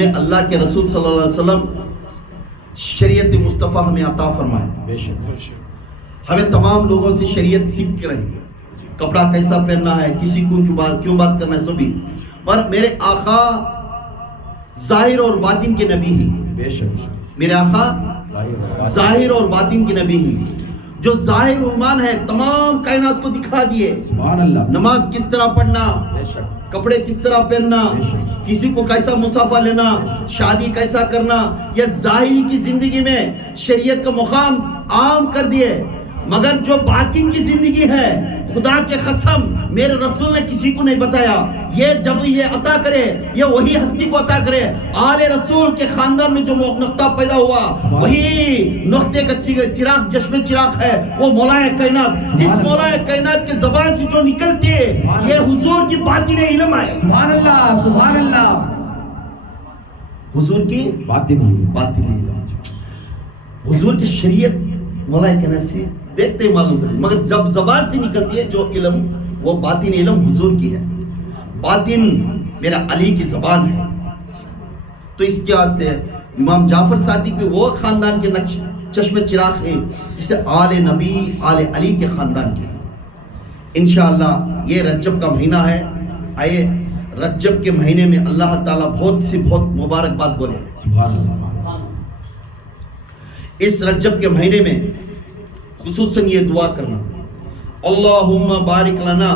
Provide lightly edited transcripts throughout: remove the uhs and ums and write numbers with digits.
ہمیں اللہ کے رسول صلی اللہ علیہ وسلم شریعت مصطفیٰ ہمیں عطا فرمائے. بے شک. ہمیں تمام لوگوں سے شریعت سیکھ کے رہے, کپڑا کیسا پہننا ہے, کسی کو کیوں بات کرنا ہے, سبھی. پر میرے آقا ظاہر اور باطن کے نبی ہی, بے شک. میرے آقا ظاہر اور باطن کے نبی ہی, جو ظاہر عنوان ہے تمام کائنات کو دکھا دیے. سبحان اللہ. نماز کس طرح پڑھنا, بے شک. کپڑے کس طرح پہننا, کسی کو کیسا مصافحہ لینا, شادی کیسا کرنا, یہ ظاہری کی زندگی میں شریعت کا مقام عام کر دیے. مگر جو باطن کی زندگی ہے, خدا کے قسم میرے رسول نے کسی کو نہیں بتایا. یہ جب یہ عطا کرے, یہ وہی ہستی کو عطا کرے. آل رسول کے خاندان میں جو نقطہ پیدا ہوا, وہی نقطے کا چراغ, جشم چراغ ہے, وہ مولا کائنات. جس مولا کائنات کے زبان سے جو نکلتی ہے, یہ حضور کی باطن علم ہے. سبحان اللہ. سبحان اللہ. حضور کی باطن علم, حضور کی شریعت مولا کائنات سے دیکھتے ہی معلوم کریں. مگر جب زبان سے نکلتی ہے جو علم, وہ باطن علم حضور کی ہے. باطن میرا علی کی زبان ہے. تو اس کے واسطے امام جعفر صادق بھی وہ خاندان کے چشم چراغ ہیں جسے آل نبی آل علی کے خاندان کے. انشاءاللہ یہ رجب کا مہینہ ہے. آئے رجب کے مہینے میں اللہ تعالیٰ بہت مبارکباد بولے. سبحان اللہ. اس رجب کے مہینے میں خصوصاً یہ دعا کرنا, اللہم بارک لنا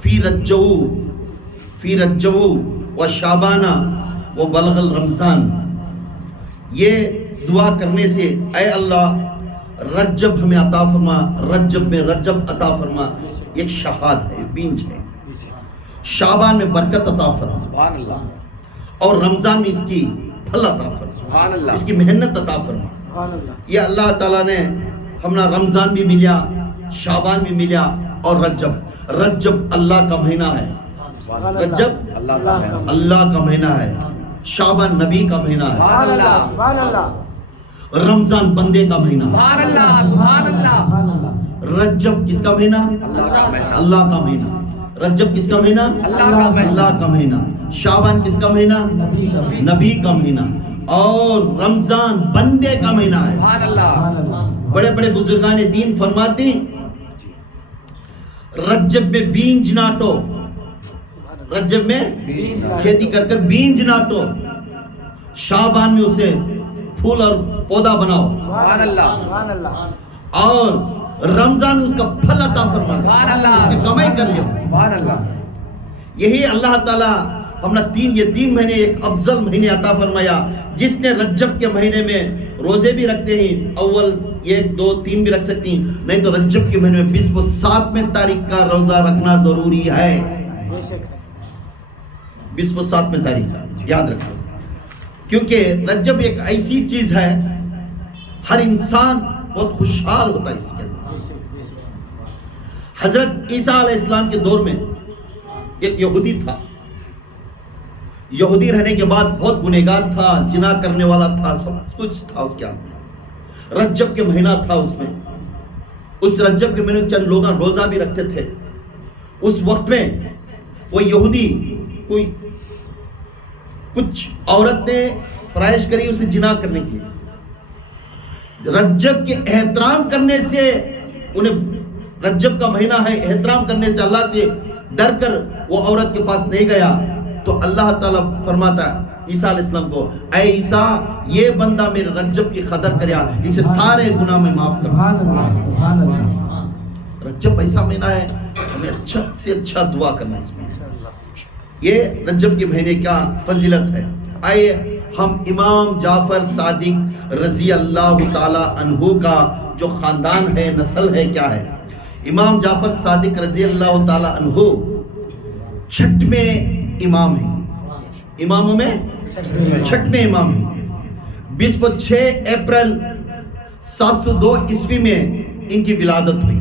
فی رجب و شعبان و بلغ الرمضان. یہ دعا کرنے سے اے اللہ رجب ہمیں عطا فرما, رجب میں رجب عطا فرما. ایک شہاد ہے, بینج ہے. شعبان میں برکت عطا فرما, سبحان اللہ. اور رمضان میں اس کی پھل عطا فرما, سبحان اللہ. اس کی محنت عطا فرما. یہ اللہ تعالیٰ نے ہمنا رمضان بھی ملیا, شعبان بھی ملیا, اور رجب اللہ کا مہینہ ہے. رجب اللہ کا مہینہ ہے, شعبان نبی کا مہینہ ہے, سبحان اللہ. رمضان بندے کا مہینہ. سبحان اللہ. سبحان اللہ. رجب کس کا مہینہ؟ اللہ کا مہینہ. رجب کس کا مہینہ؟ اللہ کا مہینہ. شعبان کس کا مہینہ؟ نبی کا مہینہ. اور رمضان بندے کا مہینہ ہے. سبحان اللہ. بڑے بڑے بزرگان دین فرماتے ہیں رجب میں بینج ناٹو, رجب میں کھیتی کر بینج ناٹو, شعبان میں اسے پھول اور پودا بناؤ, سبحان اللہ. اور رمضان میں اس کا پھل عطا فرما, اس کی کمائی کر لیو. سبحان اللہ. یہی اللہ تعالیٰ ہم نے تین مہینے ایک افضل مہینے عطا فرمایا. جس نے رجب کے مہینے میں روزے بھی رکھتے ہیں, اول 1 2 3 بھی رکھ سکتے ہیں, نہیں تو رجب کے مہینے میں 20 و 7 تاریخ کا روزہ رکھنا ضروری ہے. 20 و 7 تاریخ کا یاد رکھو, کیونکہ رجب ایک ایسی چیز ہے ہر انسان بہت خوشحال ہوتا ہے اس کے اندر. حضرت عیسیٰ علیہ السلام کے دور میں ایک یہودی تھا. یہودی رہنے کے بعد بہت گنہگار تھا, زنا کرنے والا تھا, سب کچھ تھا اس کے اندر. رجب کے مہینہ تھا اس میں. اس رجب کے مہینے چند لوگ روزہ بھی رکھتے تھے. اس وقت میں وہ یہودی کوئی کچھ عورت نے فرائش کری اسے زنا کرنے کے لیے. رجب کے احترام کرنے سے, انہیں رجب کا مہینہ ہے, احترام کرنے سے اللہ سے ڈر کر وہ عورت کے پاس نہیں گیا. تو اللہ تعالیٰ فرماتا ہے عیسیٰ علیہ السلام کو, اے عیسیٰ یہ بندہ میرے رجب کی قدر کریا, اسے سارے گناہ میں معاف کر. رجب ایسا مہینہ ہے, ہمیں اچھا سے اچھا دعا کرنا اس میں. یہ رجب کے مہینے کا فضیلت ہے. آئیے ہم امام جعفر صادق رضی اللہ تعالی عنہ کا جو خاندان ہے, نسل ہے, کیا ہے. امام جعفر صادق رضی اللہ تعالی عنہ چھٹویں امام ہیں, اماموں میں چھٹویں امام ہیں. 26 اپریل 702 عیسوی میں ان کی ولادت ہوئی.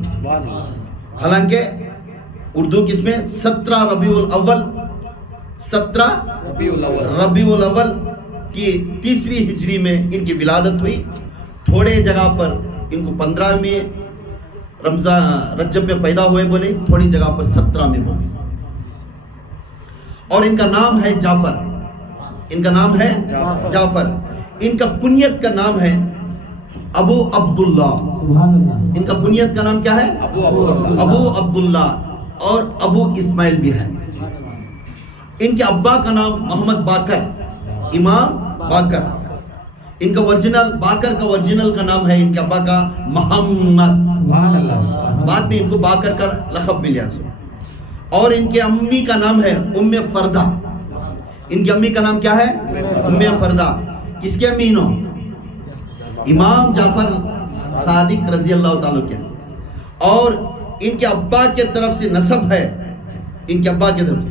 حالانکہ اردو کس میں 17 ربیع الاول, 17 ربیع الاول کی 3 ہجری میں ان کی ولادت ہوئی. تھوڑے جگہ پر ان کو 15 میں رجب میں پیدا ہوئے بولے, تھوڑی جگہ پر 17 میں بولے. اور ان کا نام ہے جعفر. ان کا نام ہے جعفر. ان کا کنیت کا نام ہے ابو عبداللہ. سبحان اللہ. ان کا کنیت کا نام کیا ہے؟ ابو عبداللہ. اور ابو اسماعیل بھی ہے. ان کے ابا کا نام محمد باقر، امام باقر. ان کا ورجنل باقر کا ورجنل کا نام ہے ان کے ابا کا محمد. سبحان اللہ. بعد میں ان کو باقر کا لقب ملیا. اور ان کے امی کا نام ہے ام فردہ. ان کی امی کا نام کیا ہے؟ ام فردہ. کس کے امی نو؟ امام جعفر صادق رضی اللہ تعالیٰ کے. اور ان کے ابا کے طرف سے نسب ہے، ان کے ابا کے طرف سے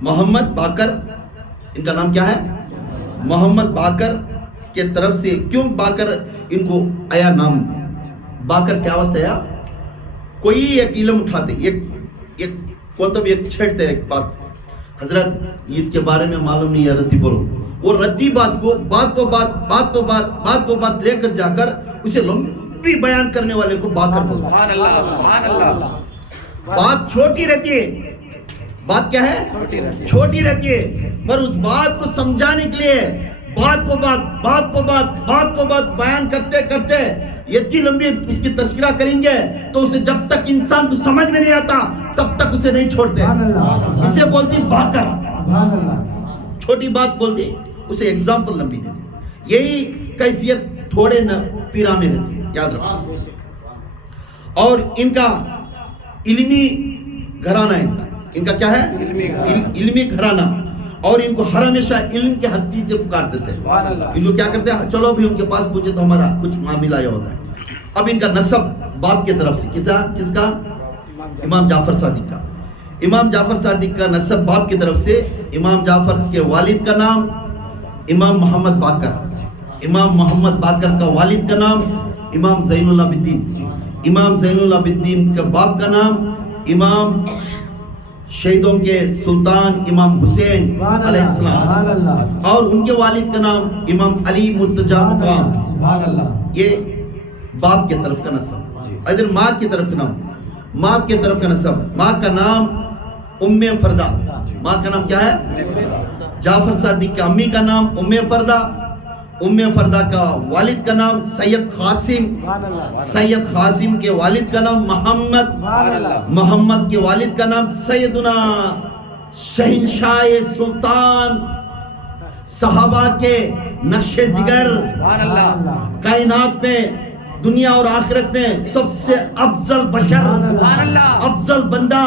محمد باقر. ان کا نام کیا ہے؟ محمد باقر کے طرف سے. کیوں باقر ان کو آیا نام؟ باقر کیا واسطہ ہے؟ کوئی ایک علم اٹھاتے، ایک کوتب ایک چھیڑتے ایک بات، حضرت اس کے بارے میں معلوم نہیں ہے، رتی بولو. وہ رتی بات کو بات بات لے کر جا کر اسے لمبی بیان کرنے والے کو باقر بولو. سبحان اللہ. سبحان اللہ. بات چھوٹی رہتی ہے. بات کیا ہے؟ چھوٹی رہتی ہے، پر اس بات کو سمجھانے کے لیے بات کو بات بیان کرتے کرتے اتنی لمبی اس کی تذکرہ کریں گے تو اسے جب تک انسان کو سمجھ میں نہیں آتا تب تک اسے نہیں چھوڑتے. اسے بولتی باقر. سبحان اللہ. چھوٹی بات بولتی، اسے ایگزامپل لمبی دیتی. یہی کیفیت تھوڑے پیرا میں رہتی ہے، یاد رکھو. اور ان کا علمی گھرانہ ہے. ان کا کیا ہے؟ علمی گھرانہ. اور ان کو ہر ہمیشہ علم کے ہستی سے پکار دیتے ہیں. ان کو کیا کرتے ہیں؟ چلو بھی ان کے پاس پوچھے تو ہمارا کچھ معاملہ یہ ہوتا ہے. اب ان کا نسب باپ کے طرف سے کس کا؟ امام جعفر صادق کا. امام جعفر صادق کا نسب باپ کی طرف سے. امام جعفر کے والد کا نام امام محمد باقر. امام محمد باقر کا والد کا نام امام زین العابدین. امام زین العابدین کا باپ کا نام امام شہیدوں کے سلطان امام حسین علیہ السلام. اور ان کے والد کا نام امام علی مرتضیٰ مقام. یہ باپ کے طرف کا نسب. ادھر ماں کی طرف کا نام، ماں کے طرف کا نسب. ماں کا نام ام فردہ. ماں کا نام کیا ہے؟ جعفر صادق کا امی کا نام ام فردہ. ام فردہ کا والد کا نام سید قاسم. سید قاسم کے والد کا نام محمد. محمد کے والد کا نام سیدنا شہنشاہ سلطان صحابہ کے نقش جگر. کائنات میں دنیا اور آخرت میں سب سے افضل بشر، افضل بندہ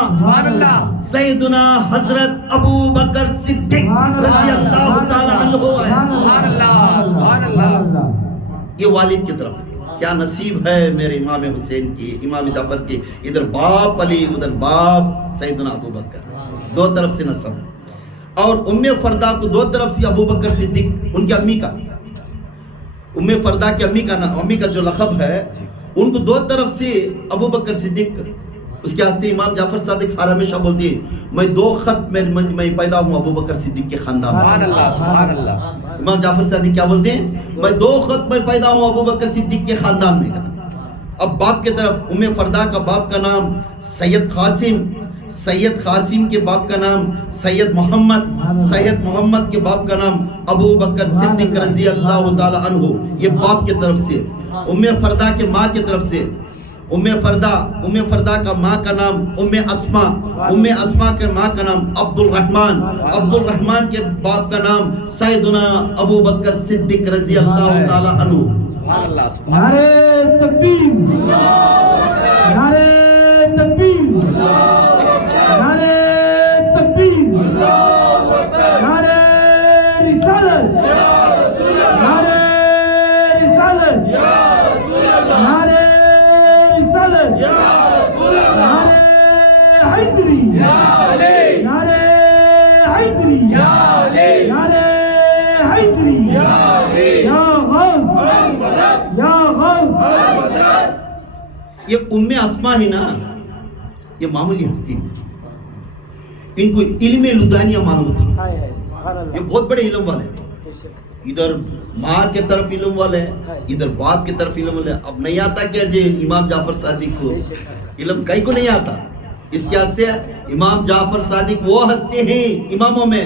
سیدنا حضرت ابو بکر صدیق رضی اللہ تعالی عنہ ہے. یہ والد کی طرف. کیا نصیب ہے میرے امام حسین کی، امام جعفر کی. ادھر باپ علی، ادھر باپ سیدنا ابو بکر. دو طرف سے نسب. اور ام فردہ کو دو طرف سے ابو بکر صدیق، ان کی امی کا. ام فردہ کی امی کا جو لقب ہے ان کو دو طرف سے ابو بکر صدیق. اس کے واسطے امام جعفر صادق ہر ہمیشہ بولتے ہیں میں دو خط میں پیدا ہوں ابو بکر صدیق کے خاندان میں. امام جعفر صادق کیا بولتے ہیں؟ میں دو خط میں پیدا ہوں ابو بکر صدیق کے خاندان میں. اب باپ کے طرف ام فردہ کا باپ کا نام سید قاسم. سید قاسم کے باپ کا نام سید محمد. سید محمد کے باپ کا نام ابو بکر صدیق رضی اللہ تعالی عنہ. یہ باپ کی طرف سے. ام فردہ کے ماں کی طرف سے ام فردہ کا ماں کا نام ام اسما. ام اسما کے ماں کا نام عبد الرحمن. عبد الرحمن کے باپ کا نام سیدنا ابو بکر صدیق رضی اللہ تعالی عنہ. نعرہ تکبیر، نعرہ تکبیر، نعرہ تکبیر، نعرہ رسالت، نعرہ رسالت، نعرہ رسالت، نعرہ حیدری، نعرہ حیدری، نعرہ حیدری، یا غوث، یا غوث. یہ ام اسما ہی نا، یہ معمولی ہستی. ان کو علم لدانیہ معلوم تھا. یہ بہت بڑے علم والے. ادھر ماں کے طرف علم والے، ادھر باپ کی طرف علم والے. اب نہیں آتا کیا جی امام جعفر صادق کو علم کئی کو نہیں آتا. اس کے واسطے امام جعفر صادق وہ ہستے ہیں اماموں میں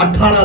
18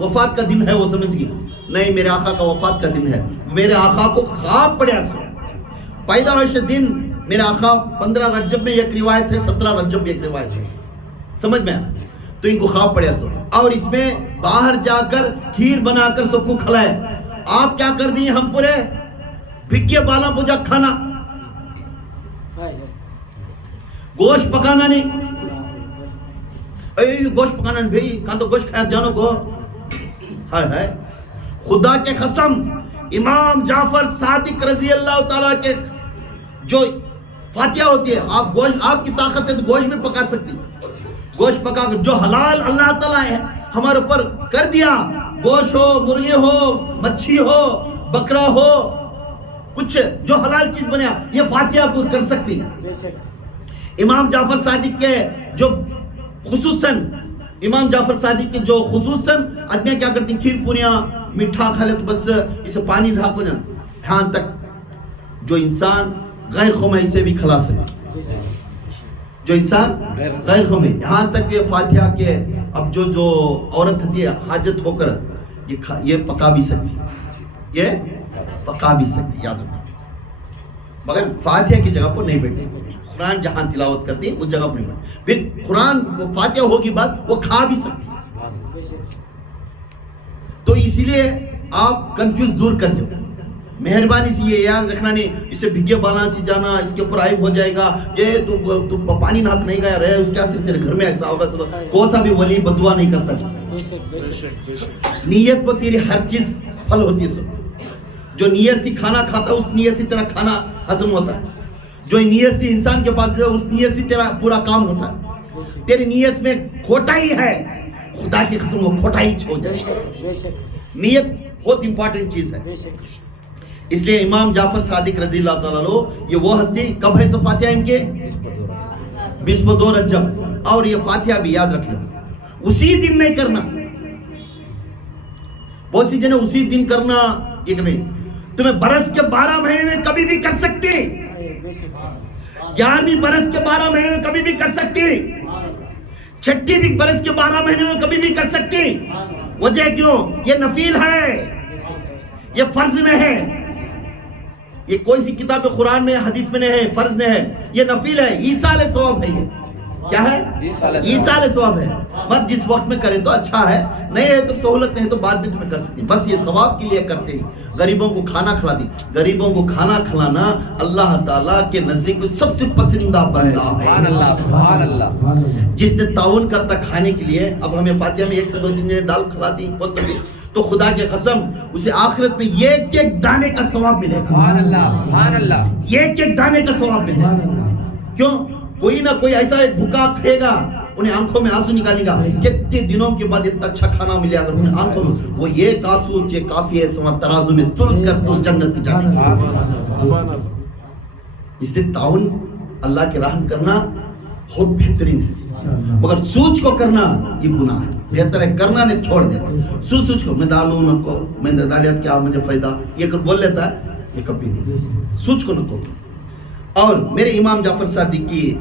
وفات کا دن ہے وہ سمجھ گئی. نہیں, میرے آقا کا وفات کا دن ہے. میرے آقا کو خواب پڑیا سو پیدائش دن. میرے آقا 15 رجب میں ایک روایت ہے, 17 رجب میں ایک روایت ہے, سمجھ میں. تو ان کو خواب پڑیا سو, اور اس میں باہر جا کر کھیر بنا کر سب کو کھلائے. آپ کیا کر دیے, ہم پورے بھگے بالا پوجا کھانا, گوشت پکانا نہیں. گوشت پکانا نہیں بھائی, کہاں تو گوشت کھایا جانو کو. ہائے ہائے, خدا کے قسم امام جعفر صادق رضی اللہ تعالیٰ کے جو فاتحہ ہوتی ہے, آپ گوشت, آپ کی طاقت ہے تو گوشت بھی پکا سکتی. گوشت پکا کر جو حلال اللہ تعالیٰ ہے ہمارے اوپر کر دیا, گوشت ہو, مرغی ہو, مچھی ہو, بکرا ہو, کچھ جو حلال چیز بنیا, یہ فاتحہ کو کر سکتی. امام جعفر صادق کے جو خصوصاً امام جعفر صادق کے جو خصوصاً آدمیاں کیا کرتی, کھیر پوریاں میٹھا کھا لے تو بس اسے پانی دھاپ ہو جانا, یہاں تک جو انسان غیر قوم ہے اسے بھی کھلا سکے. جو انسان غیر قوم ہے, یہاں تک یہ فاتحہ کے اب جو عورت ہوتی ہے حاجت ہو کر یہ پکا بھی سکتی, یہ پکا بھی سکتی, یاد رکھنا. مگر فاتحہ کی جگہ پر نہیں بیٹھے. قرآن جہاں تلاوت کرتی ہے اس جگہ پر نہیں بیٹھے. پھر قرآن فاتحہ ہوگی بعد وہ کھا بھی سکتی. تو اسی لیے آپ کنفیوز دور کر لو. مہربانی سے یہ یاد رکھنا نہیں اسے بھگے بالا سے جانا, اس کے اوپر عائب ہو جائے گا, یہ تو پانی نہاک نہیں گیا رہے, اس کے اثر تیرے گھر میں ایسا ہوگا. کوئی سا بھی ولی بدعا نہیں کرتا. نیت پر تیری ہر چیز پھل ہوتی ہے. جو نیت سے کھانا کھاتا اس نیت سے تیرا کھانا ہضم ہوتا ہے. جو نیت سے انسان کے پاس ہے اس نیت سے تیرا پورا کام ہوتا ہے. تیری نیت میں کھوٹائی ہے, خدا کی قسم وہ کھوٹائی چھوڑ جائے. نیت بہت امپورٹنٹ چیز ہے. اس لیے امام جعفر صادق رضی اللہ تعالیٰ عنہ یہ وہ ہستی, کب ہے سب فاتحہ ان کے 22 رجب. اور یہ فاتحہ بھی یاد رکھ لو اسی دن نہیں کرنا. بہت سی جنہیں اسی دن کرنا ایک نہیں, تمہیں برس کے 12 مہینے میں کبھی بھی کر سکتے, 11ویں برس کے 12 مہینے میں کبھی بھی کر سکتے, 6ٹھی بھی برس کے 12 مہینے میں کبھی بھی کر سکتے. وجہ کیوں, یہ نفیل ہے, یہ فرض نہیں ہے. یہ کوئی سی کتاب قرآن میں حدیث میں نہیں ہے, فرض نہیں ہے, یہ نفیل ہے, ایصال ثواب ہے. یہ کیا ہے, ایصال ثواب ہے. مت جس وقت میں کرے تو اچھا ہے, نہیں ہے تو سہولت نہیں تو بعد میں تمہیں کر سکتے. بس یہ ثواب کے لیے کرتے ہیں. غریبوں کو کھانا کھلا دی. غریبوں کو کھانا کھلانا اللہ تعالیٰ کے نزدیک سب سے پسندہ بندہ ہے. سبحان اللہ. جس نے تعاون کرتا کھانے کے لیے. اب ہمیں فاتحہ میں 1 سے 2 دن دال کھلاتی تو خدا کے قسم اسے آخرت میں ایک ایک دانے کا ثواب ملے گا. سبحان اللہ, سبحان اللہ. ایک ایک دانے کا ثواب ملے گا. کیوں, کوئی نہ کوئی ایسا ایک بھوکا کھے گا, انہیں آنکھوں میں آنسو نکالے گا. کتنے دنوں کے بعد اتنا اچھا کھانا ملے اگر انہیں آنکھوں میں, وہ ایک آنسو یہ کافی ہے سوا ترازو میں تل کر تو جنت میں جانے کا. اس لیے تعاون اللہ کے راہ کرنا بہت بہترین ہے, مگر سوچ کو کرنا یہ گناہ ہے. بہتر ہے کرنا نہیں چھوڑ دے. سوچ کو میں ڈالوں نہ کو, میں ڈالیت کیا مجھے فائدہ, یہ کر بول لیتا ہے, یہ کبھی نہیں. سوچ کو نہ کو. اور میرے امام جعفر صادق کی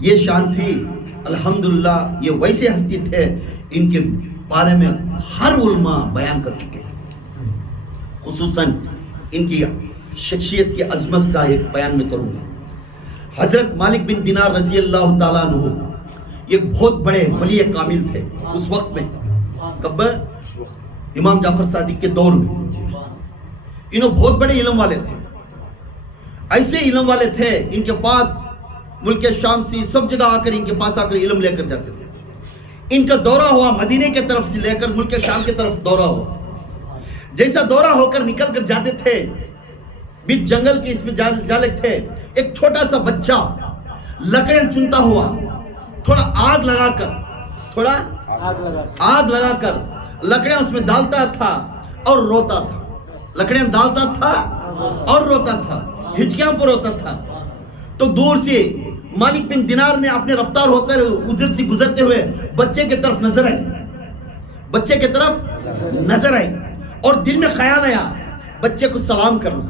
یہ شان تھی الحمدللہ. یہ ویسے ہستی تھے ان کے بارے میں ہر علماء بیان کر چکے ہیں. خصوصاً ان کی شخصیت کی عظمت کا ایک بیان میں کروں گا. حضرت مالک بن دینار رضی اللہ تعالیٰ عنہ ایک بہت بڑے ولی کامل تھے اس وقت میں. کب, امام جعفر صادق کے دور میں. انہوں بہت بڑے علم والے تھے. ایسے علم والے تھے ان کے پاس ملک شام سے سب جگہ آ کر ان کے پاس آ کر علم لے کر جاتے تھے. ان کا دورہ ہوا مدینے کے طرف سے لے کر ملک شام کے طرف دورہ ہوا. جیسا دورہ ہو کر نکل کر جاتے تھے بیچ جنگل کے اس میں جالے تھے. ایک چھوٹا سا بچہ لکڑیاں چنتا ہوا تھوڑا آگ لگا کر لکڑیاں اس میں ڈالتا تھا اور روتا تھا. لکڑیاں ڈالتا تھا اور روتا تھا, ہچکیاں پر روتا تھا. تو دور سے مالک بن دینار نے اپنے رفتار ہو کر ادھر سے گزرتے ہوئے بچے کی طرف نظر آئی اور دل میں خیال آیا بچے کو سلام کرنا.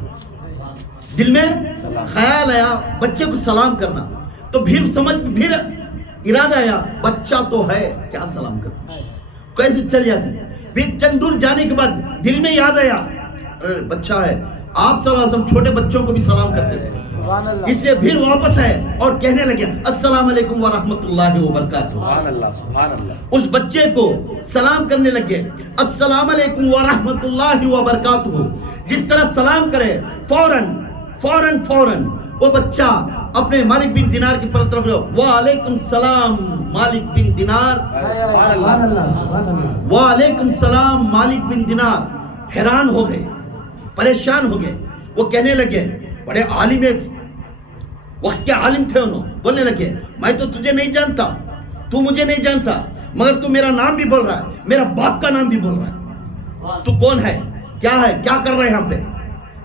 تو پھر ارادہ آیا بچہ تو ہے کیا سلام کرنا, کیسے چل جاتے. پھر چند دور جانے کے بعد دل میں یاد آیا ارے بچہ ہے, آپ صلی اللہ علیہ وسلم چھوٹے بچوں کو بھی سلام کرتے تھے, سبحان اللہ. اس لیے پھر واپس آئے اور کہنے لگے السلام علیکم ورحمۃ اللہ وبرکاتہ. سبحان اللہ, سبحان اللہ. اس بچے کو سلام کرنے لگے السلام علیکم ورحمۃ اللہ وبرکاتہ. جس طرح سلام کرے فوراً وہ بچہ اپنے مالک بن دینار کی طرف وعلیکم السلام مالک بن دینار, سبحان اللہ, سبحان اللہ. وعلیکم السلام مالک بن دینار. حیران ہو گئے, پریشان ہو گئے. وہ کہنے لگے, بڑے عالم وقت کے عالم تھے, انہوں بولنے لگے میں تو تجھے نہیں جانتا, تو مجھے نہیں جانتا, مگر تو میرا نام بھی بول رہا ہے, میرا باپ کا نام بھی بول رہا ہے. تو کون ہے, کیا کر رہا ہے یہاں پہ؟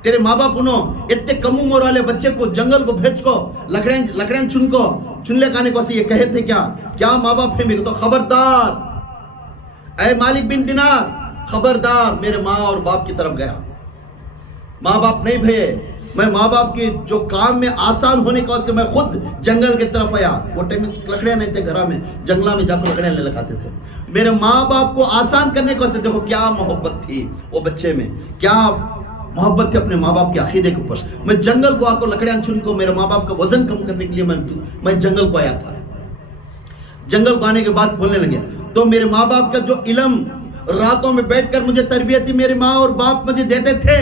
تیرے ماں باپ انہوں اتنے کم عمر والے بچے کو جنگل کو بھیج کو لکڑیاں چن لے کھانے کو یہ کہے تھے کیا ماں باپ ہیں؟ تو خبردار اے مالک بن دینار, خبردار میرے ماں اور باپ کی طرف گیا. ماں باپ نہیں بھیے, میں ماں باپ کے جو کام میں آسان ہونے کے واسطے میں خود جنگل کی طرف آیا. وہ ٹائم میں لکڑیاں نہیں تھے گھر میں, جنگلہ میں جا کر لکڑیاں لے لگاتے تھے. میرے ماں باپ کو آسان کرنے کے واسطے دیکھو کیا محبت تھی وہ بچے میں, کیا محبت تھی اپنے ماں باپ کے عقیدے کے اوپر. میں جنگل کو آ کر لکڑیاں چن کو میرے ماں باپ کا وزن کم کرنے کے لیے میں جنگل کو آیا تھا. جنگل کو آنے کے بعد بولنے لگے تو میرے ماں باپ کا جو علم راتوں میں بیٹھ کر مجھے تربیت میرے ماں اور باپ مجھے دیتے تھے,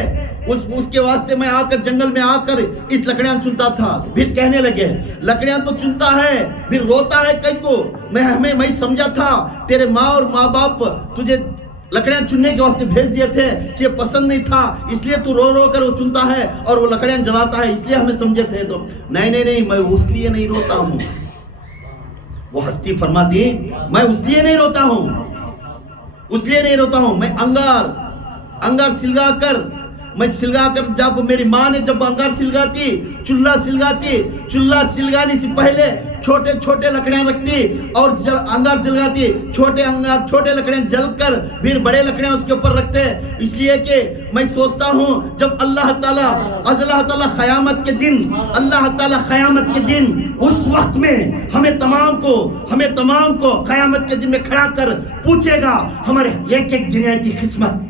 اس کے واسطے میں آ کر جنگل میں آ کر اس لکڑیاں چنتا تھا. پھر کہنے لگے لکڑیاں تو چنتا ہے پھر روتا ہے کئی کو, میں سمجھا تھا تیرے ماں اور ماں باپ تجھے لکڑیاں چننے کے واسطے بھیج دیے تھے, یہ پسند نہیں تھا اس لیے تو رو کر وہ چنتا ہے اور وہ لکڑیاں جلاتا ہے, اس لیے ہمیں سمجھے تھے. تو نہیں میں اس لیے نہیں روتا ہوں. وہ ہستی فرماتی میں اس لیے نہیں روتا ہوں, میں انگار سلگا کر جب میری ماں نے جب انگار سلگاتی, چولہا سلگانے سے پہلے چھوٹے لکڑیاں رکھتی اور انگار جلگاتی, چھوٹے لکڑیاں جل کر پھر بڑے لکڑیاں اس کے اوپر رکھتے. اس لیے کہ میں سوچتا ہوں جب اللہ تعالیٰ قیامت کے دن اس وقت میں ہمیں تمام کو قیامت کے دن میں کھڑا کر پوچھے گا ہمارے ایک دنیا کی قسمت.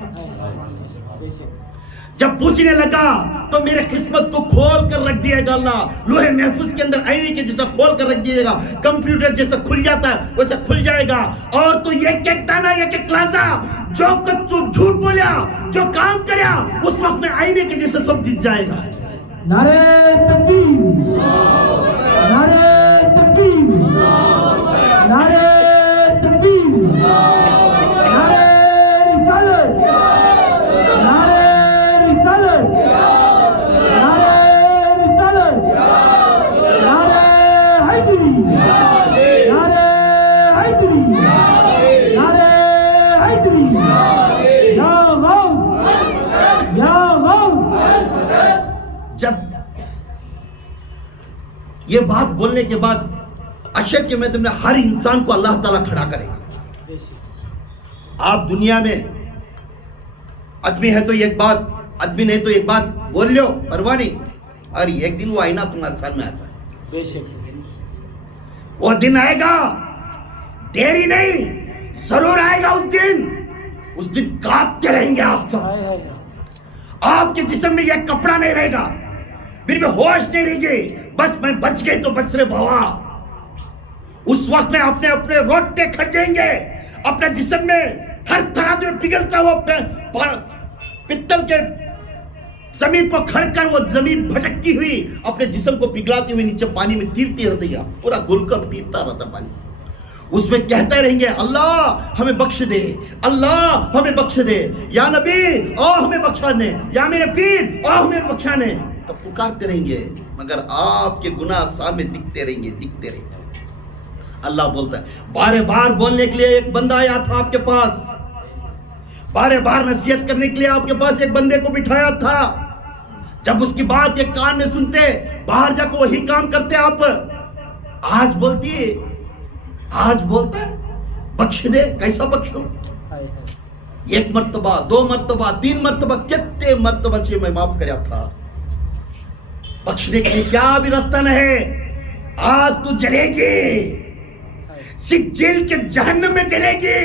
جب پوچھنے لگا تو میرے قسمت کو کھول کر رکھ دیا گا اللہ, لوہے محفوظ کے اندر آئینے کے جیسا کھول کر رکھ دیے گا, کمپیوٹر جیسا کھل جاتا ہے ویسا کھل جائے گا. اور تو ایک دانہ ایک لحظہ جو جھوٹ بولیا جو کام کریا اس وقت میں آئینے کے جیسا سب دکھ جائے گا. نعرہ تکبیر, نعرہ تکبیر, نعرہ تکبیر, نعرہ رسالت, نعرہ رسالت, نعرہ رسالت, نعرہ حیدری, نعرہ حیدری, نعرہ حیدری, یا غوث, یا غوث. جب یہ بات بولنے کے بعد عشر کے میدان میں ہر انسان کو اللہ تعالیٰ کھڑا کرے گا. آپ دنیا میں آدمی ہے تو ایک بات, آدمی نہیں تو ایک بات بول لو پرواہ نہیں, اور ایک دن وہ آئینہ تمہارے سامنے آتا ہے. بے شک وہ دن آئے گا, دیری نہیں, ضرور آئے گا اس دن کانپتے رہیں گے آپ سب. آپ کے جسم میں یہ کپڑا نہیں رہے گا, پھر میں ہوش نہیں رہے گی, بس میں بچ گئی تو بچ رہے بھوا. اس وقت میں اپنے روٹے کھٹ جائیں گے, اپنے جسم میں تھر تھراتے ہوئے پگھلتا ہوا اپنے پتل کے زمین پر کھڑ کر وہ زمین بھٹکتی ہوئی اپنے جسم کو پگھلاتی ہوئی نیچے پانی میں تیرتی رہتی ہے, پورا گل کر تیرتا رہتا پانی. اس میں کہتے رہیں گے اللہ ہمیں بخش دے, اللہ ہمیں بخش دے, یا نبی او ہمیں بخشا دے, یا میرے پیر او ہمیں بخشا دے. تب پکارتے رہیں گے مگر آپ کے گناہ سامنے دکھتے رہیں گے. اللہ بولتا ہے بار بار بولنے کے لیے ایک بندہ آیا تھا آپ کے پاس, بار بار نصیحت کرنے کے لیے آپ کے پاس ایک بندے کو بٹھایا تھا. جب اس کی بات ایک کان میں سنتے, باہر جا کے وہی کام کرتے آپ. آج بولتا ہے بخش دے, کیسا بخشوں؟ ایک مرتبہ, 2 مرتبہ, 3 مرتبہ, کتنے مرتبہ سے میں معاف کریا تھا. بخشنے کے لیے کیا بھی راستہ نہیں. آج تو جلے گی, سجل کے جہنم میں جلے گی.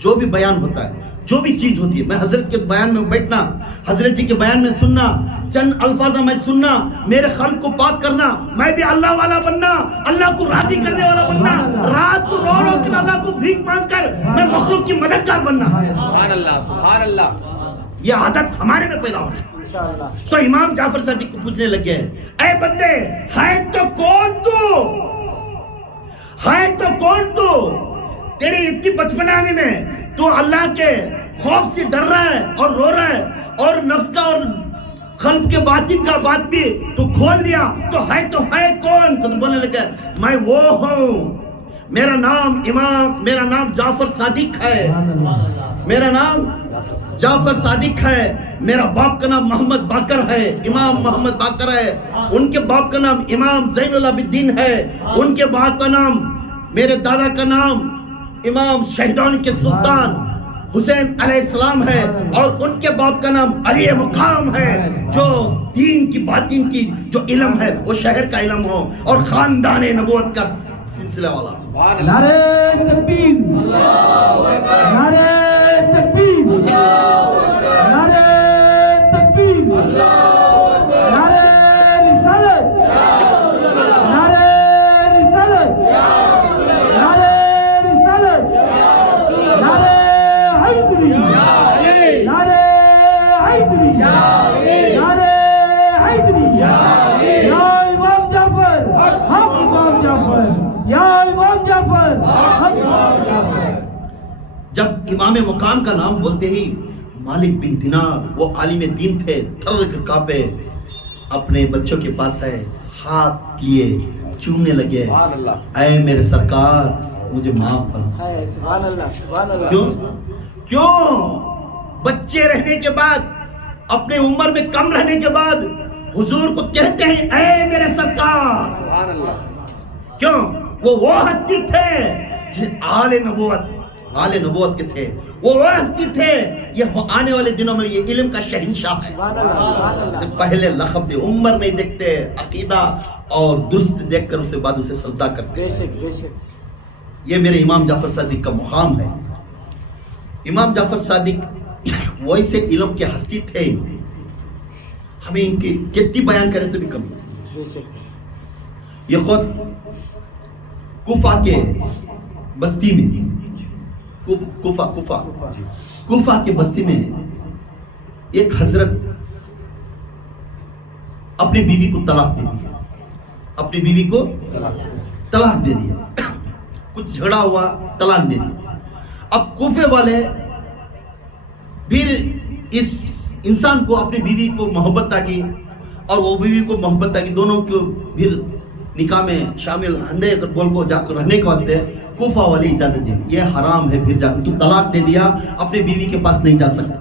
جو بھی بیان ہوتا ہے, جو بھی چیز ہوتی ہے, میں حضرت کے بیان میں بیٹھنا, حضرت جی کے بیان میں سننا, چند الفاظ میں سننا, میرے خلق کو پاک کرنا, میں بھی اللہ والا بننا, اللہ کو راضی کرنے والا بننا, رات کو رو رو کر اللہ کو بھیک مانگ کر میں مخلوق کی مددگار بننا. سبحان اللہ, سبحان اللہ. یہ عادت ہمارے میں پیدا ہو. تو امام جعفر صادق کو پوچھنے لگے, اے بندے, ہے تو کون تو, ہے تو کون تو, تیری اتنی بچپنانی میں تو اللہ کے خوف سے ڈر رہا ہے اور رو رہا ہے, اور نفس کا اور قلب کے باطن کا بات بھی تو کھول دیا, تو ہے کون؟ تو بولنے لگا, میں وہ ہوں, میرا نام جعفر صادق ہے, میرا نام جعفر صادق ہے, میرا باپ کا نام محمد باقر ہے, امام محمد باقر ہے, ان کے باپ کا نام امام زین العابدین ہے, ان کے باپ کا نام, میرے دادا کا نام امام شہیدان کے سلطان حسین علیہ السلام ہے, اور ان کے باپ کا نام علی مقام ہے, جو دین کی باطن کی جو علم ہے وہ شہر کا علم ہو اور خاندان نبوت کا سلسلہ والا. نعرہ تکبیر, نعرہ تکبیر, نعرہ تکبیر, نعرہ رسالت, نعرہ رسالت, نعرہ رسالت, نعرہ حیدری, نعرہ حیدری, نعرہ حیدری, یا امام جعفر, حق امام جعفر, یا امام جعفر, حق امام جعفر. جب امام مقام کا نام بولتے ہی مالک بن دینار, وہ عالم دین تھے, تھر کر کانپے, اپنے بچوں کے پاس آئے, ہاتھ لیے چومنے لگے, سبحان اللہ. اے میرے سرکار مجھے معاف فرما. سبحان اللہ, سبحان اللہ. کیوں بچے رہنے کے بعد, اپنے عمر میں کم رہنے کے بعد حضور کو کہتے ہیں اے میرے سرکار؟ سبحان اللہ. کیوں؟ وہ ہستی تھے آل نبوت کے تھے, وہ ہستی تھے, یہ آنے والے دنوں میں یہ علم کا شہنشاہ ہے. سبحان اللہ, سبحان اللہ. سے پہلے لقب دے, عمر نہیں دیکھتے, عقیدہ اور درست دیکھ کر اسے بعد اسے سجدہ کرتے. بے شک, بے شک. یہ میرے امام جعفر صادق کا مقام ہے. امام جعفر صادق ویسے علم کے ہستی تھے, ہمیں ان کی کتنی بیان کریں تو بھی کم. بے شک. یہ خود کوفہ کے بستی میں, کوفہ کے بستی میں ایک حضرت اپنی بیوی کو طلاق دے دیا, اپنی بیوی کو طلاق دے دیا, کچھ جھگڑا ہوا, طلاق دے دیا. اب کوفے والے پھر اس انسان کو, اپنی بیوی کو محبت تھا کی اور وہ بیوی کو محبت تھا کی, دونوں کو پھر نکاح میں شامل ہندے بول کو جا کر رہنے کے واسطے کوفہ والی اجازت دی, یہ حرام ہے, پھر جا کر تو طلاق دے دیا, اپنے بیوی کے پاس نہیں جا سکتا.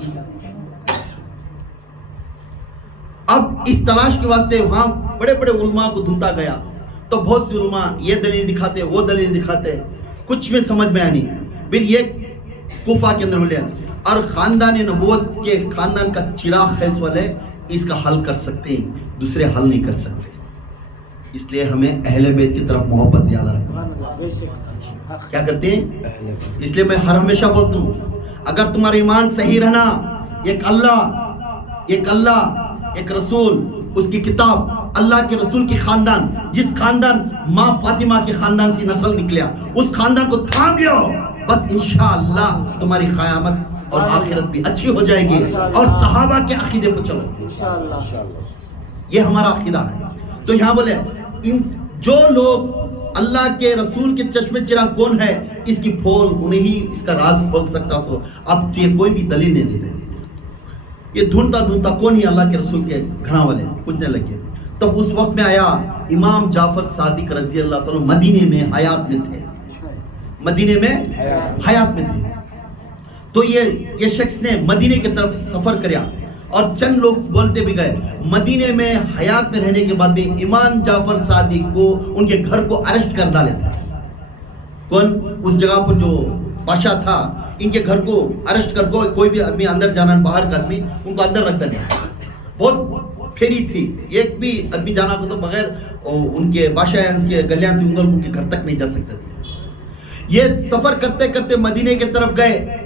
اب اس تلاش کے واسطے وہاں بڑے بڑے علماء کو ڈھونڈتا گیا, تو بہت سے علماء یہ دلیل دکھاتے, وہ دلیل دکھاتے, کچھ میں سمجھ میں آنی. پھر یہ کوفہ کے اندر بولے, اور خاندان نبوت کے خاندان کا چراغ ہے اس والے, اس کا حل کر سکتے ہیں, دوسرے حل نہیں کر سکتے. اس لیے ہمیں اہل بیت کی طرف محبت زیادہ رکھتے ہیں. کیا کرتے ہیں؟ اس لیے میں ہمیشہ بولتا ہوں, اگر تمہارا ایمان صحیح رہنا, ایک اللہ, ایک رسول, اس کی کتاب, اللہ کے رسول کی خاندان, جس خاندان ماں فاطمہ کے خاندان سے نسل نکلیا, اس خاندان کو تھام لیو, بس انشاءاللہ تمہاری قیامت اور آخرت بھی اچھی ہو جائے گی. اور صحابہ کے عقیدے پر چلو, انشاءاللہ. یہ ہمارا عقیدہ ہے. تو یہاں بولے جو لوگ اللہ کے رسول کے چشم چراغ کون ہے, اس کی پھول انہیں ہی اس کا راز کھول سکتا. سو اب تو یہ کوئی بھی دلیل نہیں دیتے, یہ ڈھونڈتا کون ہی اللہ کے رسول کے گھراں والے پوچھنے لگے. تب اس وقت میں آیا امام جعفر صادق رضی اللہ تعالی مدینے میں حیات میں تھے, مدینے میں حیات میں تھے. تو یہ شخص نے مدینے کی طرف سفر کریا, اور چند لوگ بولتے بھی گئے, مدینے میں حیات میں رہنے کے بعد بھی امام جعفر صادق کو ان کے گھر کو ارسٹ کر ڈالے تھے. کون؟ اس جگہ پر جو بادشاہ تھا, ان کے گھر کو ارسٹ کر کو, کوئی بھی آدمی اندر جانا, باہر کا آدمی ان کو اندر رکھ دیا. بہت پھیری تھی, ایک بھی آدمی جانا کو تو بغیر ان کے بادشاہ کے گلیاں سے انگل ان کے گھر تک نہیں جا سکتے تھے. یہ سفر کرتے کرتے مدینے کی طرف گئے,